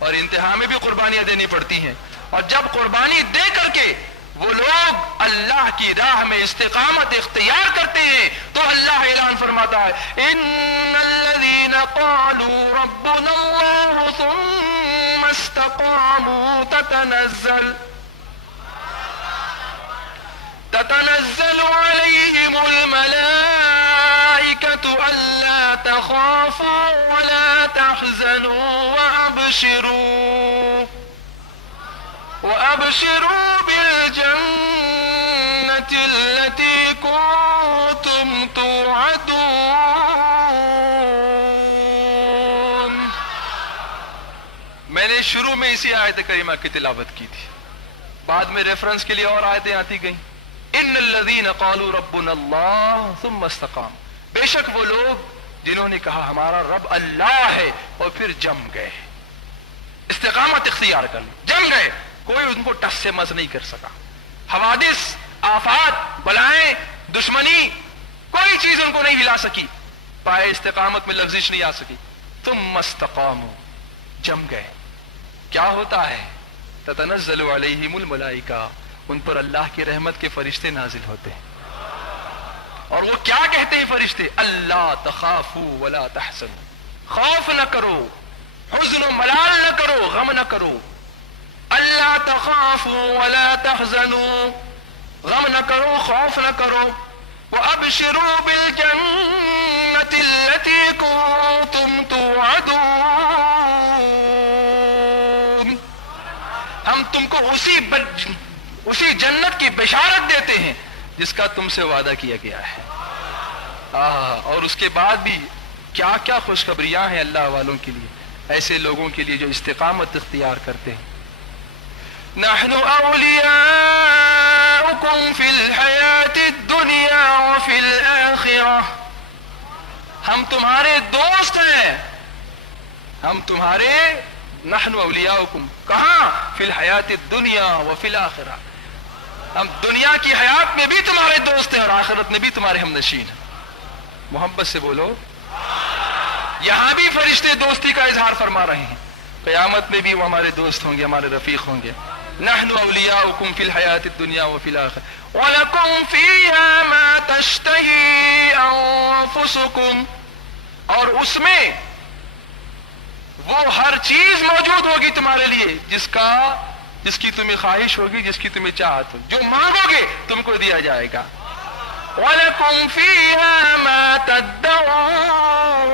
اور انتہا میں بھی قربانیاں دینی پڑتی ہیں، اور جب قربانی دے کر کے وہ لوگ اللہ کی راہ میں استقامت اختیار کرتے ہیں تو اللہ اعلان فرماتا ہے ان الذين قالوا ربنا الله ثم استقاموا تتنزل عليهم الملائكة ألا تخافوا ولا تحزنوا وأبشروا بالجنة التي كنتم توعدون. میں نے شروع میں اسی آیت کریمہ کی تلاوت کی تھی، بعد میں ریفرنس کے لیے اور آیتیں آتی گئیں. ان الذین قالوا ربنا اللہ ثم استقاموا، بے شک وہ لوگ جنہوں نے کہا ہمارا رب اللہ ہے اور پھر جم گئے، استقامت اختیار کر لی، جم گئے، کوئی ان کو ٹس سے مس نہیں کر سکا. حوادث، آفات، بلائیں، دشمنی، کوئی چیز ان کو نہیں ہلا سکی، پائے استقامت میں لفزش نہیں آ سکی. ثم استقاموا، جم گئے. کیا ہوتا ہے؟ تتنزل علیہم الملائکہ، ان پر اللہ کی رحمت کے فرشتے نازل ہوتے ہیں. اور وہ کیا کہتے ہیں فرشتے؟ اللہ تخافوا ولا تحزنوا، خوف نہ کرو، حزن و ملال نہ کرو، غم نہ کرو. اللہ تخافوا ولا تحزنوا، غم نہ کرو، خوف نہ کرو. وابشروا بالجنة التي كنتم توعدون، ہم تم کو اسی جنت کی بشارت دیتے ہیں جس کا تم سے وعدہ کیا گیا ہے. اور اس کے بعد بھی کیا کیا خوشخبریاں ہیں اللہ والوں کے لیے، ایسے لوگوں کے لیے جو استقامت اختیار کرتے ہیں. نحن اولیاؤکم فی الحیات الدنیا وفی الآخرہ، ہم تمہارے دوست ہیں، ہم تمہارے نحن اولیاؤکم، کہاں؟ فی الحیات الدنیا وفی الآخرہ، ہم دنیا کی حیات میں بھی تمہارے دوست ہیں اور آخرت میں بھی تمہارے ہم نشین ہیں. محبت سے بولو. یہاں بھی فرشتے دوستی کا اظہار فرما رہے ہیں، قیامت میں بھی وہ ہمارے دوست ہوں گے، ہمارے رفیق ہوں گے. نحن اولیاؤکم فی الحیات الدنیا وفی الآخرہ وَلَكُمْ فِيهَا مَا تَشْتَهِي أَنفُسُكُمْ، اور اس میں وہ ہر چیز موجود ہوگی تمہارے لیے جس کی تمہیں خواہش ہوگی، جس کی تمہیں چاہت ہوگی، جو مانگو گے تم کو دیا جائے گا. وَلَكُمْ فِيهَا مَا تَدَّعُونَ،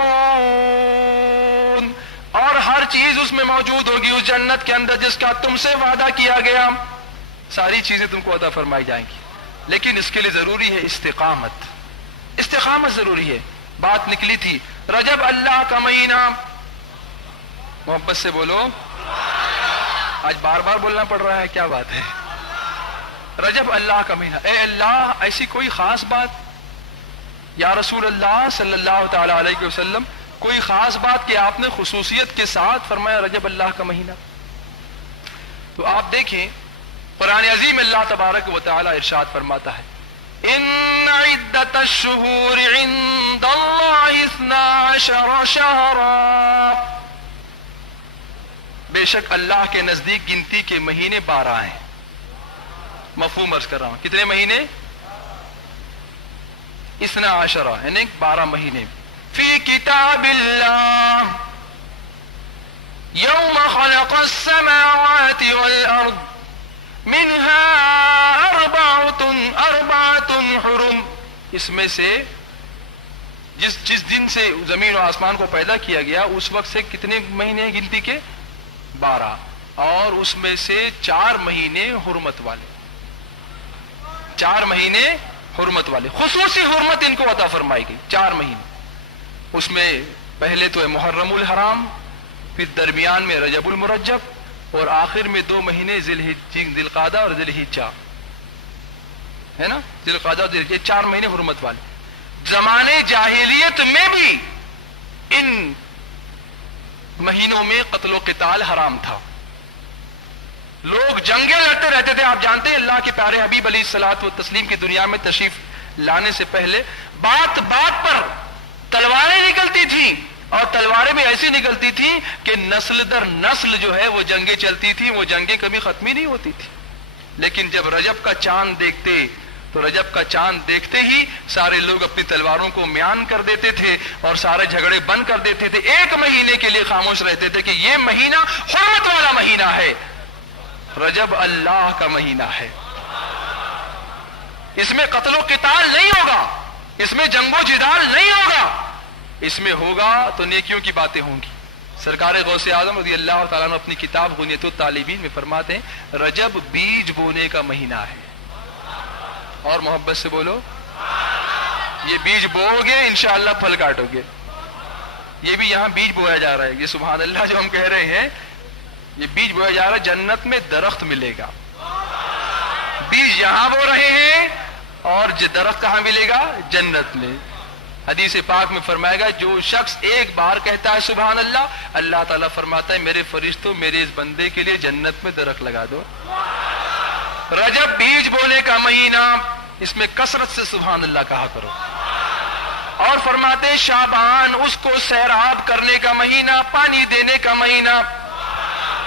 اور ہر چیز اس میں موجود ہوگی اس جنت کے اندر جس کا تم سے وعدہ کیا گیا. ساری چیزیں تم کو عطا فرمائی جائیں گی، لیکن اس کے لیے ضروری ہے استقامت. استقامت ضروری ہے. بات نکلی تھی رجب اللہ کا مہینہ، محبت سے بولو. آج بار بار بولنا پڑ رہا ہے، کیا بات ہے؟ رجب اللہ کا مہینہ. اے اللہ، ایسی کوئی خاص بات یا رسول اللہ صلی اللہ تعالی علیہ وسلم، کوئی خاص بات کہ آپ نے خصوصیت کے ساتھ فرمایا رجب اللہ کا مہینہ؟ تو آپ دیکھیں قرآن عظیم اللہ تبارک و تعالی ارشاد فرماتا ہے ان عدت الشہور عند اللہ 12 شہرا، بے شک اللہ کے نزدیک گنتی کے مہینے 12 ہیں. مفہوم عرض کر رہا ہوں، کتنے مہینے؟ 12 یعنی 12 مہینے. فی کتاب اللہ یوم خلق السماوات والارض منها اربعۃ حرم، اس میں سے جس دن سے زمین و آسمان کو پیدا کیا گیا اس وقت سے کتنے مہینے گنتی کے؟ 12، اور اس میں سے 4 مہینے حرمت والے، 4 مہینے حرمت والے، خصوصی حرمت ان کو عطا فرمائی گئی. 4 مہینے، اس میں پہلے تو ہے محرم الحرام، پھر درمیان میں رجب المرجب، اور آخر میں 2 مہینے ذی القعدہ اور ذی الحجہ، ہے نا؟ ذی القعدہ اور ذی الحجہ، 4 مہینے حرمت والے. زمانے جاہلیت میں بھی ان مہینوں میں قتل و قتال حرام تھا، لوگ جنگیں لڑتے رہتے تھے. آپ جانتے ہیں اللہ کے پیارے حبیب علیہ الصلوۃ والتسلیم کی دنیا میں تشریف لانے سے پہلے بات بات پر تلواریں نکلتی تھیں، اور تلواریں بھی ایسی نکلتی تھیں کہ نسل در نسل جو ہے وہ جنگیں چلتی تھیں، وہ جنگیں کبھی ختم ہی نہیں ہوتی تھی. لیکن جب رجب کا چاند دیکھتے تو رجب کا چاند دیکھتے ہی سارے لوگ اپنی تلواروں کو میان کر دیتے تھے اور سارے جھگڑے بند کر دیتے تھے. ایک مہینے کے لیے خاموش رہتے تھے کہ یہ مہینہ حرمت والا مہینہ ہے. رجب اللہ کا مہینہ ہے. اس میں قتل و قتال نہیں ہوگا, اس میں جنگ و جدال نہیں ہوگا, اس میں ہوگا تو نیکیوں کی باتیں ہوں گی. سرکار غوث اعظم رضی اللہ تعالیٰ عنہ اپنی کتاب غنیۃ الطالبین میں فرماتے ہیں رجب بیج بونے کا مہینہ ہے. اور محبت سے بولو, یہ بیج بو گے انشاءاللہ پھل کاٹو گے. یہ بھی یہاں بیج بویا جا رہا ہے. یہ سبحان اللہ جو ہم کہہ رہے ہیں یہ بیج بویا جا رہا ہے. جنت میں درخت ملے گا. بیج یہاں بو رہے ہیں اور درخت کہاں ملے گا؟ جنت میں. حدیث پاک میں فرمائے گا جو شخص ایک بار کہتا ہے سبحان اللہ, اللہ تعالیٰ فرماتا ہے میرے فرشتوں میرے اس بندے کے لیے جنت میں درخت لگا دو. رجب بیج بونے کا مہینہ, اس میں کثرت سے سبحان اللہ کہا کرو. اور فرماتے شعبان اس کو سیراب کرنے کا مہینہ, پانی دینے کا مہینہ.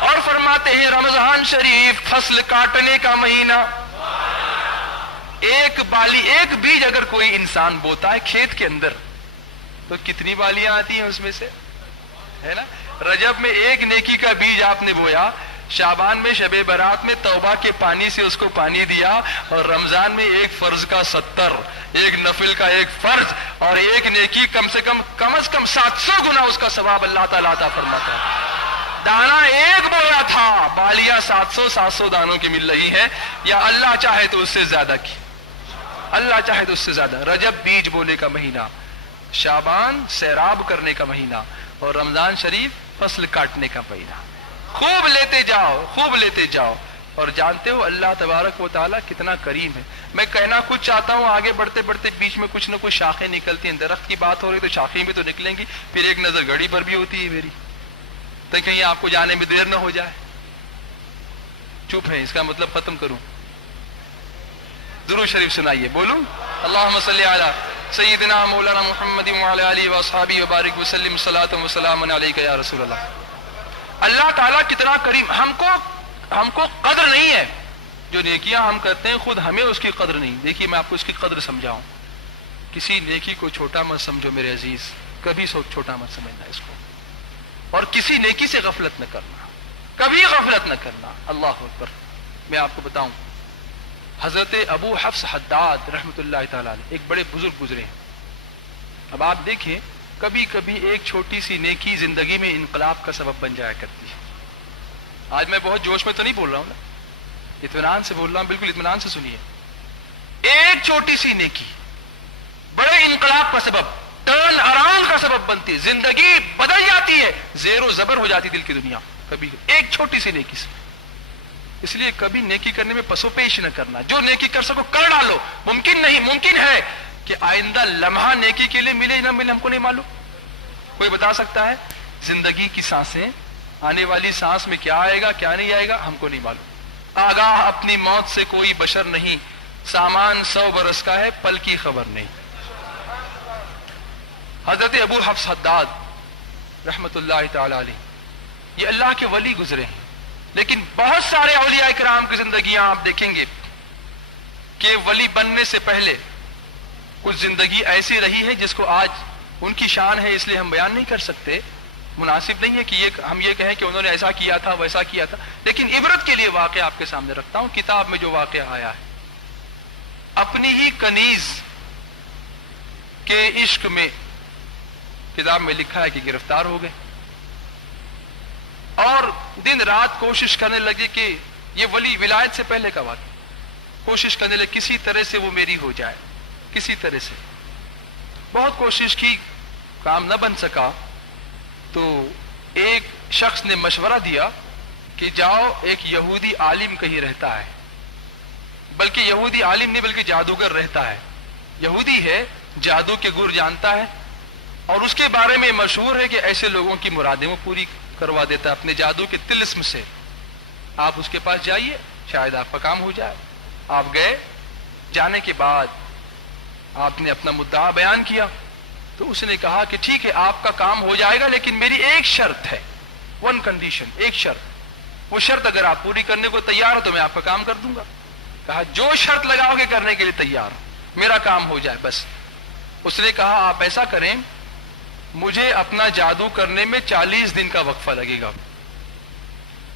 اور فرماتے ہیں رمضان شریف فصل کاٹنے کا مہینہ. ایک بیج اگر کوئی انسان بوتا ہے کھیت کے اندر تو کتنی بالیاں آتی ہیں اس میں سے, ہے نا. رجب میں ایک نیکی کا بیج آپ نے بویا, شعبان میں شب برات میں توبہ کے پانی سے اس کو پانی دیا, اور رمضان میں ایک فرض کا 70, ایک نفل کا ایک فرض اور ایک نیکی کم از کم 700 گنا اس کا ثواب اللہ تعالیٰ عطا فرماتا ہے. دانا ایک بویا تھا, بالیاں 700 دانوں کی مل رہی ہیں, یا اللہ چاہے تو اس سے زیادہ کی, اللہ چاہے تو اس سے زیادہ. رجب بیج بونے کا مہینہ, شعبان سیراب کرنے کا مہینہ, اور رمضان شریف فصل کاٹنے کا مہینہ. خوب لیتے جاؤ, خوب لیتے جاؤ. اور جانتے ہو اللہ تبارک و تعالیٰ کتنا کریم ہے. میں کہنا کچھ چاہتا ہوں, آگے بڑھتے بڑھتے بیچ میں کچھ نہ کچھ شاخیں نکلتی ہیں. درخت کی بات ہو رہی تو شاخیں بھی تو نکلیں گی, پھر ایک نظر گھڑی پر بھی ہوتی ہے میری, تو کہیں آپ کو جانے میں دیر نہ ہو جائے. چپ ہے, اس کا مطلب ختم کروں. درود شریف سنائیے, بولوں اللہم صلی علی سیدنا مولانا محمد وعلی آلہ واصحابہ وبارک وسلم صلاۃ و سلام علیک یا رسول اللہ. اللہ تعالیٰ کتنا کریم. ہم کو قدر نہیں ہے, جو نیکیاں ہم کرتے ہیں خود ہمیں اس کی قدر نہیں. دیکھیے میں آپ کو اس کی قدر سمجھاؤں. کسی نیکی کو چھوٹا مت سمجھو میرے عزیز, کبھی چھوٹا مت سمجھنا اس کو. اور کسی نیکی سے غفلت نہ کرنا, کبھی غفلت نہ کرنا. اللہ اکبر. میں آپ کو بتاؤں, حضرت ابو حفص حداد رحمۃ اللہ تعالیٰ علیہ ایک بڑے بزرگ گزرے ہیں. اب آپ دیکھیں کبھی کبھی ایک چھوٹی سی نیکی زندگی میں انقلاب کا سبب بن جایا کرتی ہے. آج میں بہت جوش میں تو نہیں بول رہا ہوں نا, اطمینان سے بول رہا ہوں, بالکل اطمینان سے سنیے. ایک چھوٹی سی نیکی بڑے انقلاب کا سبب, ٹرن اراؤنڈ کا سبب بنتی, زندگی بدل جاتی ہے, زیر و زبر ہو جاتی دل کی دنیا کبھی ایک چھوٹی سی نیکی سے. اس لیے کبھی نیکی کرنے میں پسو پیش نہ کرنا. جو نیکی کر سکو کر ڈالو. ممکن ہے کہ آئندہ لمحہ نیکی کے لیے ملے نہ ملے ہم کو نہیں معلوم. کوئی بتا سکتا ہے زندگی کی سانسیں, آنے والی سانس میں کیا آئے گا کیا نہیں آئے گا ہم کو نہیں معلوم. آگاہ اپنی موت سے کوئی بشر نہیں, سامان 100 برس کا ہے پل کی خبر نہیں. حضرت ابو حفص حداد رحمت اللہ تعالی علیہ یہ اللہ کے ولی گزرے ہیں. لیکن بہت سارے اولیاء کرام کی زندگیاں آپ دیکھیں گے کہ ولی بننے سے پہلے کچھ زندگی ایسی رہی ہے جس کو آج ان کی شان ہے اس لیے ہم بیان نہیں کر سکتے. مناسب نہیں ہے کہ ہم یہ کہیں کہ انہوں نے ایسا کیا تھا ویسا کیا تھا. لیکن عبرت کے لیے واقعہ آپ کے سامنے رکھتا ہوں. کتاب میں جو واقعہ آیا ہے, اپنی ہی کنیز کے عشق میں کتاب میں لکھا ہے کہ گرفتار ہو گئے اور دن رات کوشش کرنے لگے کہ یہ ولی ولایت سے پہلے کا واقعہ, کوشش کرنے لگے کسی طرح سے وہ میری ہو جائے, کسی طرح سے. بہت کوشش کی, کام نہ بن سکا. تو ایک شخص نے مشورہ دیا کہ جاؤ ایک یہودی عالم کہیں رہتا ہے, بلکہ یہودی عالم نہیں بلکہ جادوگر رہتا ہے. یہودی ہے, جادو کے گر جانتا ہے, اور اس کے بارے میں مشہور ہے کہ ایسے لوگوں کی مرادیں وہ پوری کروا دیتا ہے اپنے جادو کے طلسم سے. آپ اس کے پاس جائیے, شاید آپ کا کام ہو جائے. آپ گئے, جانے کے بعد آپ نے اپنا مدعا بیان کیا تو اس نے کہا کہ ٹھیک ہے آپ کا کام ہو جائے گا, لیکن میری ایک شرط ہے, ون کنڈیشن, ایک شرط. وہ شرط اگر آپ پوری کرنے کو تیار ہو تو میں آپ کا کام کر دوں گا. کہا جو شرط لگاؤ گے کرنے کے لیے تیار ہوں, میرا کام ہو جائے بس. اس نے کہا آپ ایسا کریں, مجھے اپنا جادو کرنے میں 40 دن کا وقفہ لگے گا.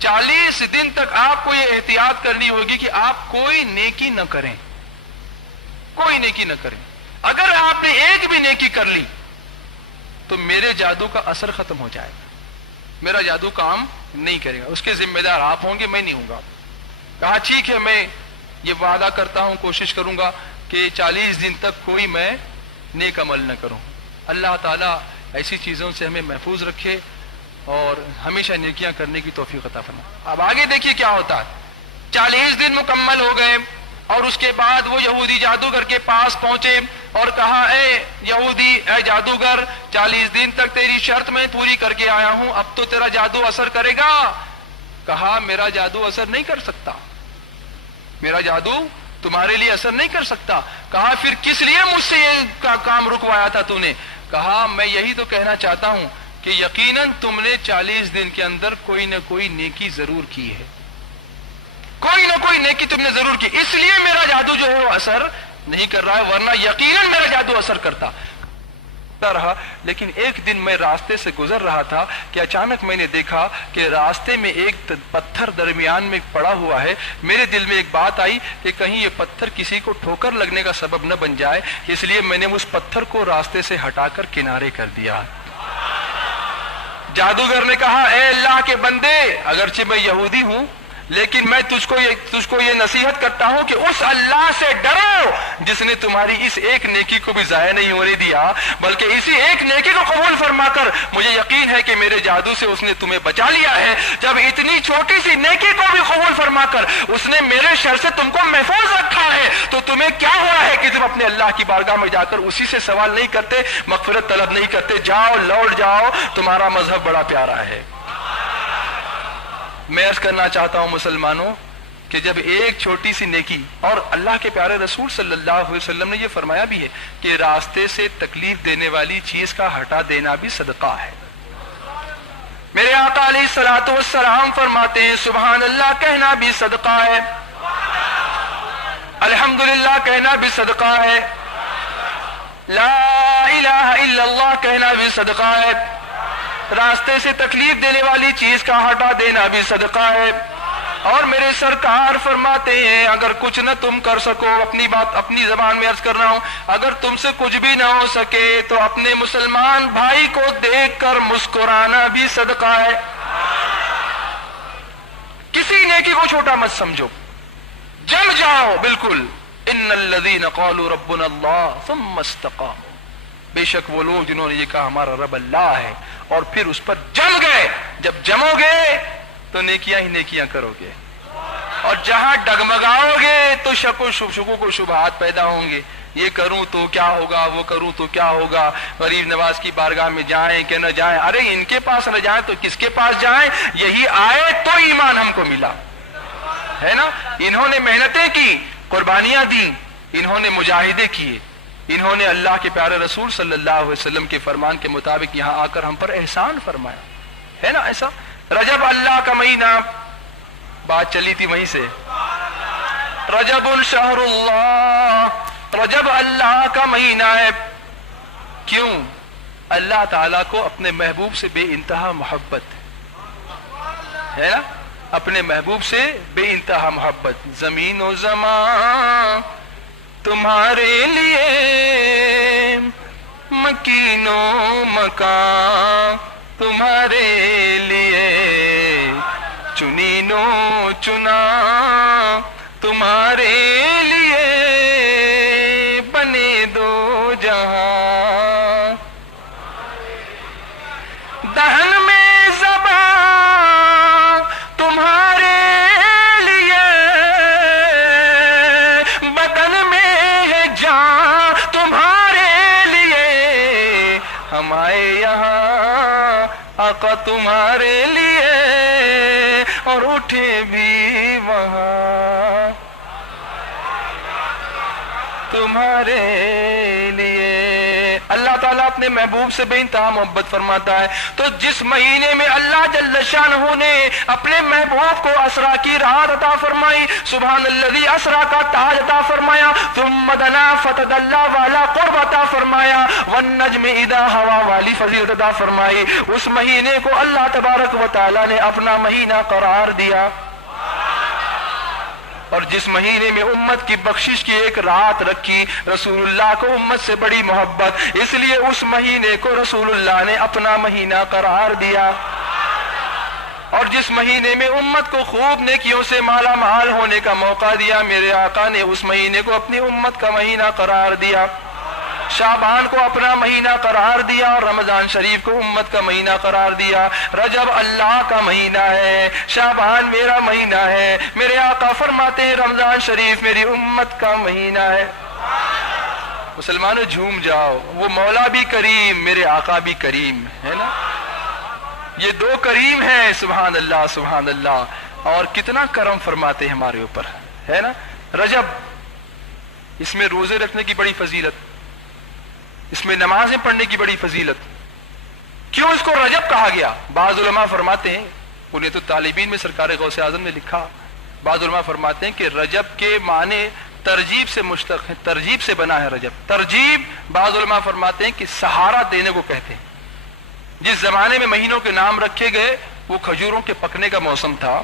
40 دن تک آپ کو یہ احتیاط کرنی ہوگی کہ آپ کوئی نیکی نہ کریں, کوئی نیکی نہ کریں. اگر آپ نے ایک بھی نیکی کر لی تو میرے جادو کا اثر ختم ہو جائے گا, میرا جادو کام نہیں کرے گا. اس کے ذمہ دار آپ ہوں گے, میں نہیں ہوں گا. کہا ٹھیک ہے, میں یہ وعدہ کرتا ہوں, کوشش کروں گا کہ 40 دن تک کوئی میں نیک عمل نہ کروں. اللہ تعالیٰ ایسی چیزوں سے ہمیں محفوظ رکھے اور ہمیشہ نیکیاں کرنے کی توفیق عطا فرمائے. اب آگے دیکھیے کیا ہوتا ہے. 40 دن مکمل ہو گئے اور اس کے بعد وہ یہودی جادوگر کے پاس پہنچے اور کہا اے یہودی, اے جادوگر, 40 دن تک تیری شرط میں پوری کر کے آیا ہوں, اب تو تیرا جادو اثر کرے گا. کہا میرا جادو اثر نہیں کر سکتا, میرا جادو تمہارے لیے اثر نہیں کر سکتا. کہا پھر کس لیے مجھ سے یہ کام رکوایا تھا تو نے؟ کہا میں یہی تو کہنا چاہتا ہوں کہ یقیناً تم نے 40 دن کے اندر کوئی نہ کوئی نیکی ضرور کی ہے, کوئی نہ کوئی نیکی تم نے ضرور کی, اس لیے میرا جادو جو ہے وہ اثر نہیں کر رہا ہے, ورنہ یقیناً میرا جادو اثر کرتا رہا. لیکن ایک دن میں راستے سے گزر رہا تھا کہ اچانک میں نے دیکھا کہ راستے میں ایک پتھر درمیان میں پڑا ہوا ہے. میرے دل میں ایک بات آئی کہ کہیں یہ پتھر کسی کو ٹھوکر لگنے کا سبب نہ بن جائے, اس لیے میں نے اس پتھر کو راستے سے ہٹا کر کنارے کر دیا. جادوگر نے کہا اے اللہ کے بندے, اگرچہ میں یہودی ہوں لیکن میں تجھ کو یہ نصیحت کرتا ہوں کہ اس اللہ سے ڈرو جس نے تمہاری اس ایک نیکی کو بھی ضائع نہیں ہونے دیا, بلکہ اسی ایک نیکی کو قبول فرما کر مجھے یقین ہے کہ میرے جادو سے اس نے تمہیں بچا لیا ہے. جب اتنی چھوٹی سی نیکی کو بھی قبول فرما کر اس نے میرے شر سے تم کو محفوظ رکھا ہے تو تمہیں کیا ہوا ہے کہ تم اپنے اللہ کی بارگاہ میں جا کر اسی سے سوال نہیں کرتے, مغفرت طلب نہیں کرتے؟ جاؤ, لوٹ جاؤ, تمہارا مذہب بڑا پیارا ہے. میں عرض کرنا چاہتا ہوں مسلمانوں کہ جب ایک چھوٹی سی نیکی, اور اللہ کے پیارے رسول صلی اللہ علیہ وسلم نے یہ فرمایا بھی ہے کہ راستے سے تکلیف دینے والی چیز کا ہٹا دینا بھی صدقہ ہے. میرے آقا علیہ الصلوۃ والسلام فرماتے ہیں سبحان اللہ کہنا بھی صدقہ ہے, الحمدللہ کہنا بھی صدقہ ہے, لا الہ الا اللہ کہنا بھی صدقہ ہے, راستے سے تکلیف دینے والی چیز کا ہٹا دینا بھی صدقہ ہے. اور میرے سرکار فرماتے ہیں اگر کچھ نہ تم کر سکو, اپنی بات اپنی زبان میں عرض کر رہا ہوں, اگر تم سے کچھ بھی نہ ہو سکے تو اپنے مسلمان بھائی کو دیکھ کر مسکرانا بھی صدقہ ہے. کسی نیکی کو چھوٹا مت سمجھو, جم جاؤ بالکل. ان الذین قالوا ربنا اللہ ثم استقاموا, بے شک وہ لوگ جنہوں نے یہ کہا ہمارا رب اللہ ہے اور پھر اس پر جم گئے. جب جمو گے تو نیکیاں ہی نیکیاں کرو گے, اور جہاں ڈگمگاؤ گے تو شکوک و شبہات پیدا ہوں گے. یہ کروں تو کیا ہوگا, وہ کروں تو کیا ہوگا, غریب نواز کی بارگاہ میں جائیں کہ نہ جائیں, ارے ان کے پاس نہ جائیں تو کس کے پاس جائیں, یہی آئے تو ایمان ہم کو ملا ہے نا. انہوں نے محنتیں کی, قربانیاں دی, انہوں نے مجاہدے کیے, انہوں نے اللہ کے پیارے رسول صلی اللہ علیہ وسلم کے فرمان کے مطابق یہاں آ کر ہم پر احسان فرمایا ہے نا. ایسا رجب اللہ کا مہینہ, بات چلی تھی وہیں سے, رجب شہر اللہ, رجب اللہ کا مہینہ ہے. کیوں؟ اللہ تعالیٰ کو اپنے محبوب سے بے انتہا محبت ہے نا, اپنے محبوب سے بے انتہا محبت. زمین و زمان تمہارے لیے, مکین و مکان تمہارے لیے, چنین و چنا تمہارے لیے, بنے دو جہاں. دہن میں زبان تمہارے لیے, بدن میں ہے جان تمہارے لیے, ہم آئے یہاں آقا تمہارے لیے اور اٹھے بھی وہاں تمہارے لیے. اللہ تعالیٰ اپنے محبوب سے بے انتہا محبت فرماتا ہے. تو جس مہینے میں اللہ جل شانہ نے اپنے محبوب کو اسرا کی راحت عطا فرمائی, سبحان الذی اسرا کا تاج عطا فرمایا, ثم دنا فتدلا والا قرب عطا فرمایا, والنجم اذا ہوا والی فضیلت عطا فرمائی, اس مہینے کو اللہ تبارک و تعالیٰ نے اپنا مہینہ قرار دیا. اور جس مہینے میں امت کی بخشش کی ایک رات رکھی, رسول اللہ کو امت سے بڑی محبت, اس لیے اس مہینے کو رسول اللہ نے اپنا مہینہ قرار دیا. اور جس مہینے میں امت کو خوب نیکیوں سے مالا مال ہونے کا موقع دیا, میرے آقا نے اس مہینے کو اپنی امت کا مہینہ قرار دیا. شعبان کو اپنا مہینہ قرار دیا اور رمضان شریف کو امت کا مہینہ قرار دیا. رجب اللہ کا مہینہ ہے, شعبان میرا مہینہ ہے, میرے آقا فرماتے ہیں رمضان شریف میری امت کا مہینہ ہے. مسلمانوں جھوم جاؤ, وہ مولا بھی کریم, میرے آقا بھی کریم ہے نا, یہ دو کریم ہیں. سبحان اللہ سبحان اللہ. اور کتنا کرم فرماتے ہیں ہمارے اوپر ہے نا. رجب, اس میں روزے رکھنے کی بڑی فضیلت, اس میں نمازیں پڑھنے کی بڑی فضیلت. کیوں اس کو رجب کہا گیا؟ بعض علماء فرماتے ہیں, انہیں تو طالبین میں سرکار غوث اعظم نے لکھا, بعض علماء فرماتے ہیں کہ رجب کے معنی ترجیب سے مشتق ہے, ترجیب سے بنا ہے رجب. ترجیب بعض علماء فرماتے ہیں کہ سہارا دینے کو کہتے ہیں. جس زمانے میں مہینوں کے نام رکھے گئے وہ کھجوروں کے پکنے کا موسم تھا,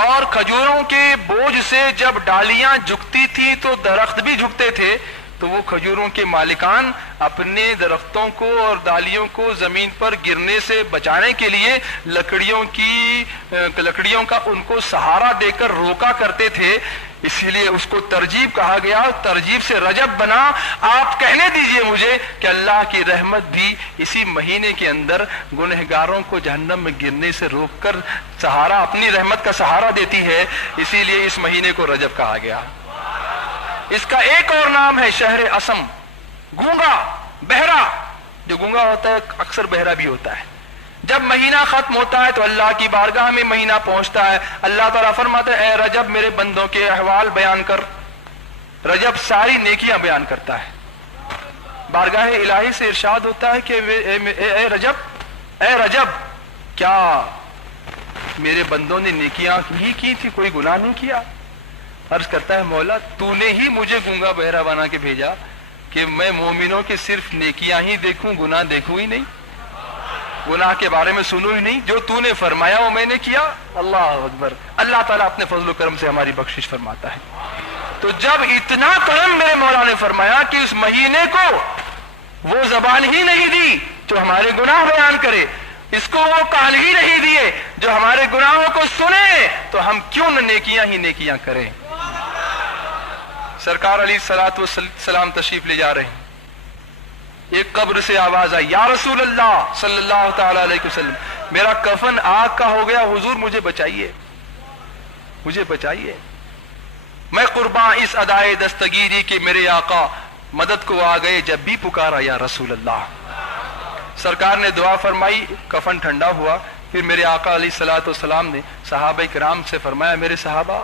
اور کھجوروں کے بوجھ سے جب ڈالیاں جھکتی تھی تو درخت بھی جھکتے تھے, تو وہ کھجوروں کے مالکان اپنے درختوں کو اور ڈالیوں کو زمین پر گرنے سے بچانے کے لیے لکڑیوں کا ان کو سہارا دے کر روکا کرتے تھے. اسی لیے اس کو ترجیب کہا گیا, ترجیب سے رجب بنا. آپ کہنے دیجئے مجھے کہ اللہ کی رحمت بھی اسی مہینے کے اندر گنہگاروں کو جہنم میں گرنے سے روک کر سہارا, اپنی رحمت کا سہارا دیتی ہے. اسی لیے اس مہینے کو رجب کہا گیا. اس کا ایک اور نام ہے شہر اسم, گونگا بہرا. جو گونگا ہوتا ہے اکثر بہرا بھی ہوتا ہے. جب مہینہ ختم ہوتا ہے تو اللہ کی بارگاہ میں مہینہ پہنچتا ہے, اللہ تعالیٰ فرماتا ہے اے رجب میرے بندوں کے احوال بیان کر. رجب ساری نیکیاں بیان کرتا ہے. بارگاہ الہی سے ارشاد ہوتا ہے کہ اے رجب کیا میرے بندوں نے نیکیاں ہی کی تھی, کوئی گناہ نہیں کیا؟ عرض کرتا ہے مولا تو نے ہی مجھے گونگا بہرا بنا کے بھیجا کہ میں مومنوں کے صرف نیکیاں ہی دیکھوں, گناہ دیکھوں ہی نہیں, گناہ کے بارے میں سنوں ہی نہیں. جو تو نے فرمایا وہ میں نے کیا. اللہ اکبر. اللہ تعالیٰ اپنے فضل و کرم سے ہماری بخشش فرماتا ہے. تو جب اتنا کرم میرے مولا نے فرمایا کہ اس مہینے کو وہ زبان ہی نہیں دی جو ہمارے گناہ بیان کرے, اس کو وہ کان ہی نہیں دیے جو ہمارے گناہوں کو سنے, تو ہم کیوں نہ نیکیاں ہی نیکیاں کریں. سرکار علیہ الصلوۃ والسلام تشریف لے جا رہے ہیں, ایک قبر سے آواز آئی یا رسول اللہ صلی اللہ تعالی علیہ وسلم, میرا کفن آگ کا ہو گیا, حضور مجھے بچائیے, مجھے بچائیے. میں قرباں اس ادائے دستگیری کہ میرے آقا مدد کو آ گئے جب بھی پکارا یا رسول اللہ. سرکار نے دعا فرمائی, کفن ٹھنڈا ہوا. پھر میرے آقا علیہ الصلوۃ والسلام نے صحابہ کرام سے فرمایا میرے صحابہ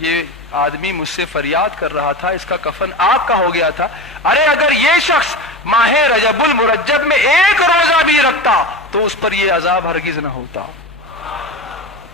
یہ آدمی مجھ سے فریاد کر رہا تھا, اس کا کفن آگ کا ہو گیا تھا. ارے اگر یہ شخص ماہ رجب المرجب میں ایک روزہ بھی رکھتا تو اس پر یہ عذاب ہرگز نہ ہوتا.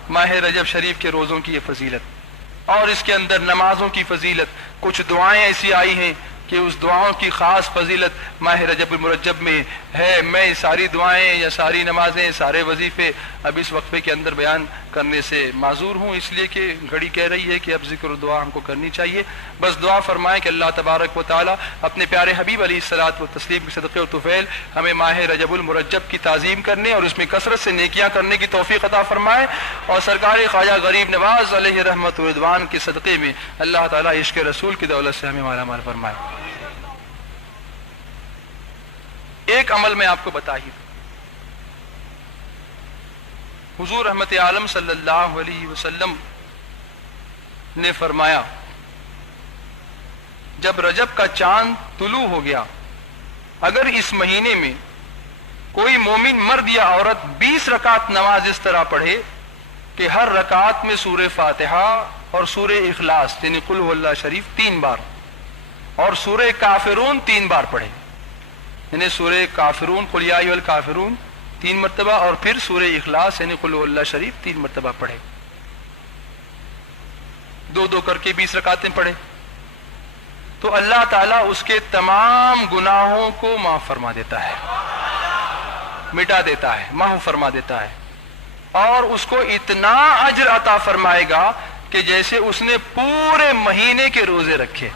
ماہ رجب شریف کے روزوں کی یہ فضیلت اور اس کے اندر نمازوں کی فضیلت. کچھ دعائیں ایسی آئی ہیں کہ اس دعاؤں کی خاص فضیلت ماہ رجب المرجب میں ہے. میں ساری دعائیں یا ساری نمازیں سارے وظیفے اب اس وقفے کے اندر بیان کرنے سے معذور ہوں, اس لیے کہ گھڑی کہہ رہی ہے کہ اب ذکر و دعا ہم کو کرنی چاہیے. بس دعا فرمائیں کہ اللہ تبارک و تعالی اپنے پیارے حبیب علیہ الصلوۃ والتسلیم کے صدقے و طفیل ہمیں ماہ رجب المرجب کی تعظیم کرنے اور اس میں کثرت سے نیکیاں کرنے کی توفیق عطا فرمائے, اور سرکار خواجہ غریب نواز علیہ رحمت و رضوان کے صدقے میں اللہ تعالیٰ عشق رسول کی دولت سے ہمیں مالا مال فرمائے. ایک عمل میں آپ کو بتا ہی دوں, حضور رحمت عالم صلی اللہ علیہ وسلم نے فرمایا جب رجب کا چاند طلوع ہو گیا, اگر اس مہینے میں کوئی مومن مرد یا عورت 20 رکعت نماز اس طرح پڑھے کہ ہر رکعت میں سورہ فاتحہ اور سورہ اخلاص یعنی قل هو اللہ شریف 3 بار اور سورہ کافرون 3 بار پڑھے, یعنی سورہ کافرون قل یا ایھا الکافرون 3 مرتبہ، اور پھر سورہ اخلاص یعنی قل اللہ شریف 3 مرتبہ پڑھے، 2 کر کے 20 رکعتیں پڑھے، تو اللہ تعالیٰ اس کے تمام گناہوں کو معاف فرما دیتا ہے، مٹا دیتا ہے، معاف فرما دیتا ہے، اور اس کو اتنا اجر عطا فرمائے گا کہ جیسے اس نے پورے مہینے کے روزے رکھے،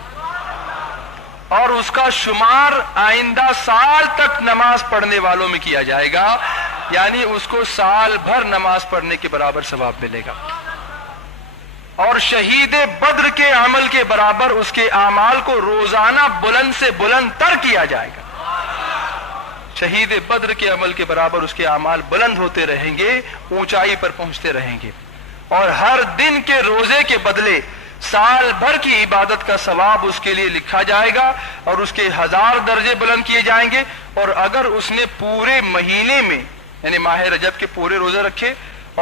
اور اس کا شمار آئندہ سال تک نماز پڑھنے والوں میں کیا جائے گا، یعنی اس کو سال بھر نماز پڑھنے کے برابر ثواب ملے گا، اور شہید بدر کے عمل کے برابر اس کے اعمال کو روزانہ بلند سے بلند تر کیا جائے گا، شہید بدر کے عمل کے برابر اس کے اعمال بلند ہوتے رہیں گے، اونچائی پر پہنچتے رہیں گے، اور ہر دن کے روزے کے بدلے سال بھر کی عبادت کا ثواب اس کے لیے لکھا جائے گا، اور اس کے 1000 درجے بلند کیے جائیں گے، اور اگر اس نے پورے مہینے میں یعنی ماہ رجب کے پورے روزے رکھے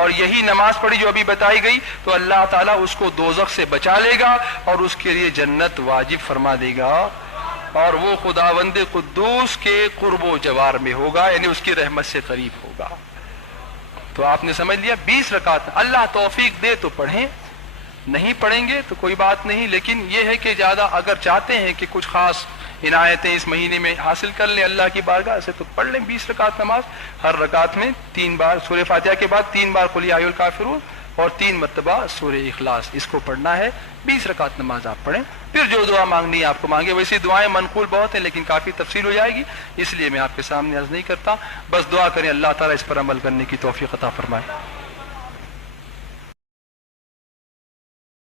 اور یہی نماز پڑھی جو ابھی بتائی گئی، تو اللہ تعالیٰ اس کو دوزخ سے بچا لے گا اور اس کے لیے جنت واجب فرما دے گا، اور وہ خداوند قدوس کے قرب و جوار میں ہوگا، یعنی اس کی رحمت سے قریب ہوگا۔ تو آپ نے سمجھ لیا 20 رکعت، اللہ توفیق دے تو پڑھیں، نہیں پڑھیں گے تو کوئی بات نہیں، لیکن یہ ہے کہ زیادہ اگر چاہتے ہیں کہ کچھ خاص عنایتیں اس مہینے میں حاصل کر لیں اللہ کی بارگاہ سے، تو پڑھ لیں 20 رکعت نماز، ہر رکعت میں 3 بار سورہ فاتحہ کے بعد 3 بار قل یا ایھا الکافرون اور 3 مرتبہ سورہ اخلاص، اس کو پڑھنا ہے۔ 20 رکعت نماز آپ پڑھیں، پھر جو دعا مانگنی ہے آپ کو مانگے۔ ویسے دعائیں منقول بہت ہیں لیکن کافی تفصیل ہو جائے گی، اس لیے میں آپ کے سامنے عرض نہیں کرتا، بس دعا کریں اللہ تعالیٰ اس پر عمل کرنے کی توفیق عطا فرمائے۔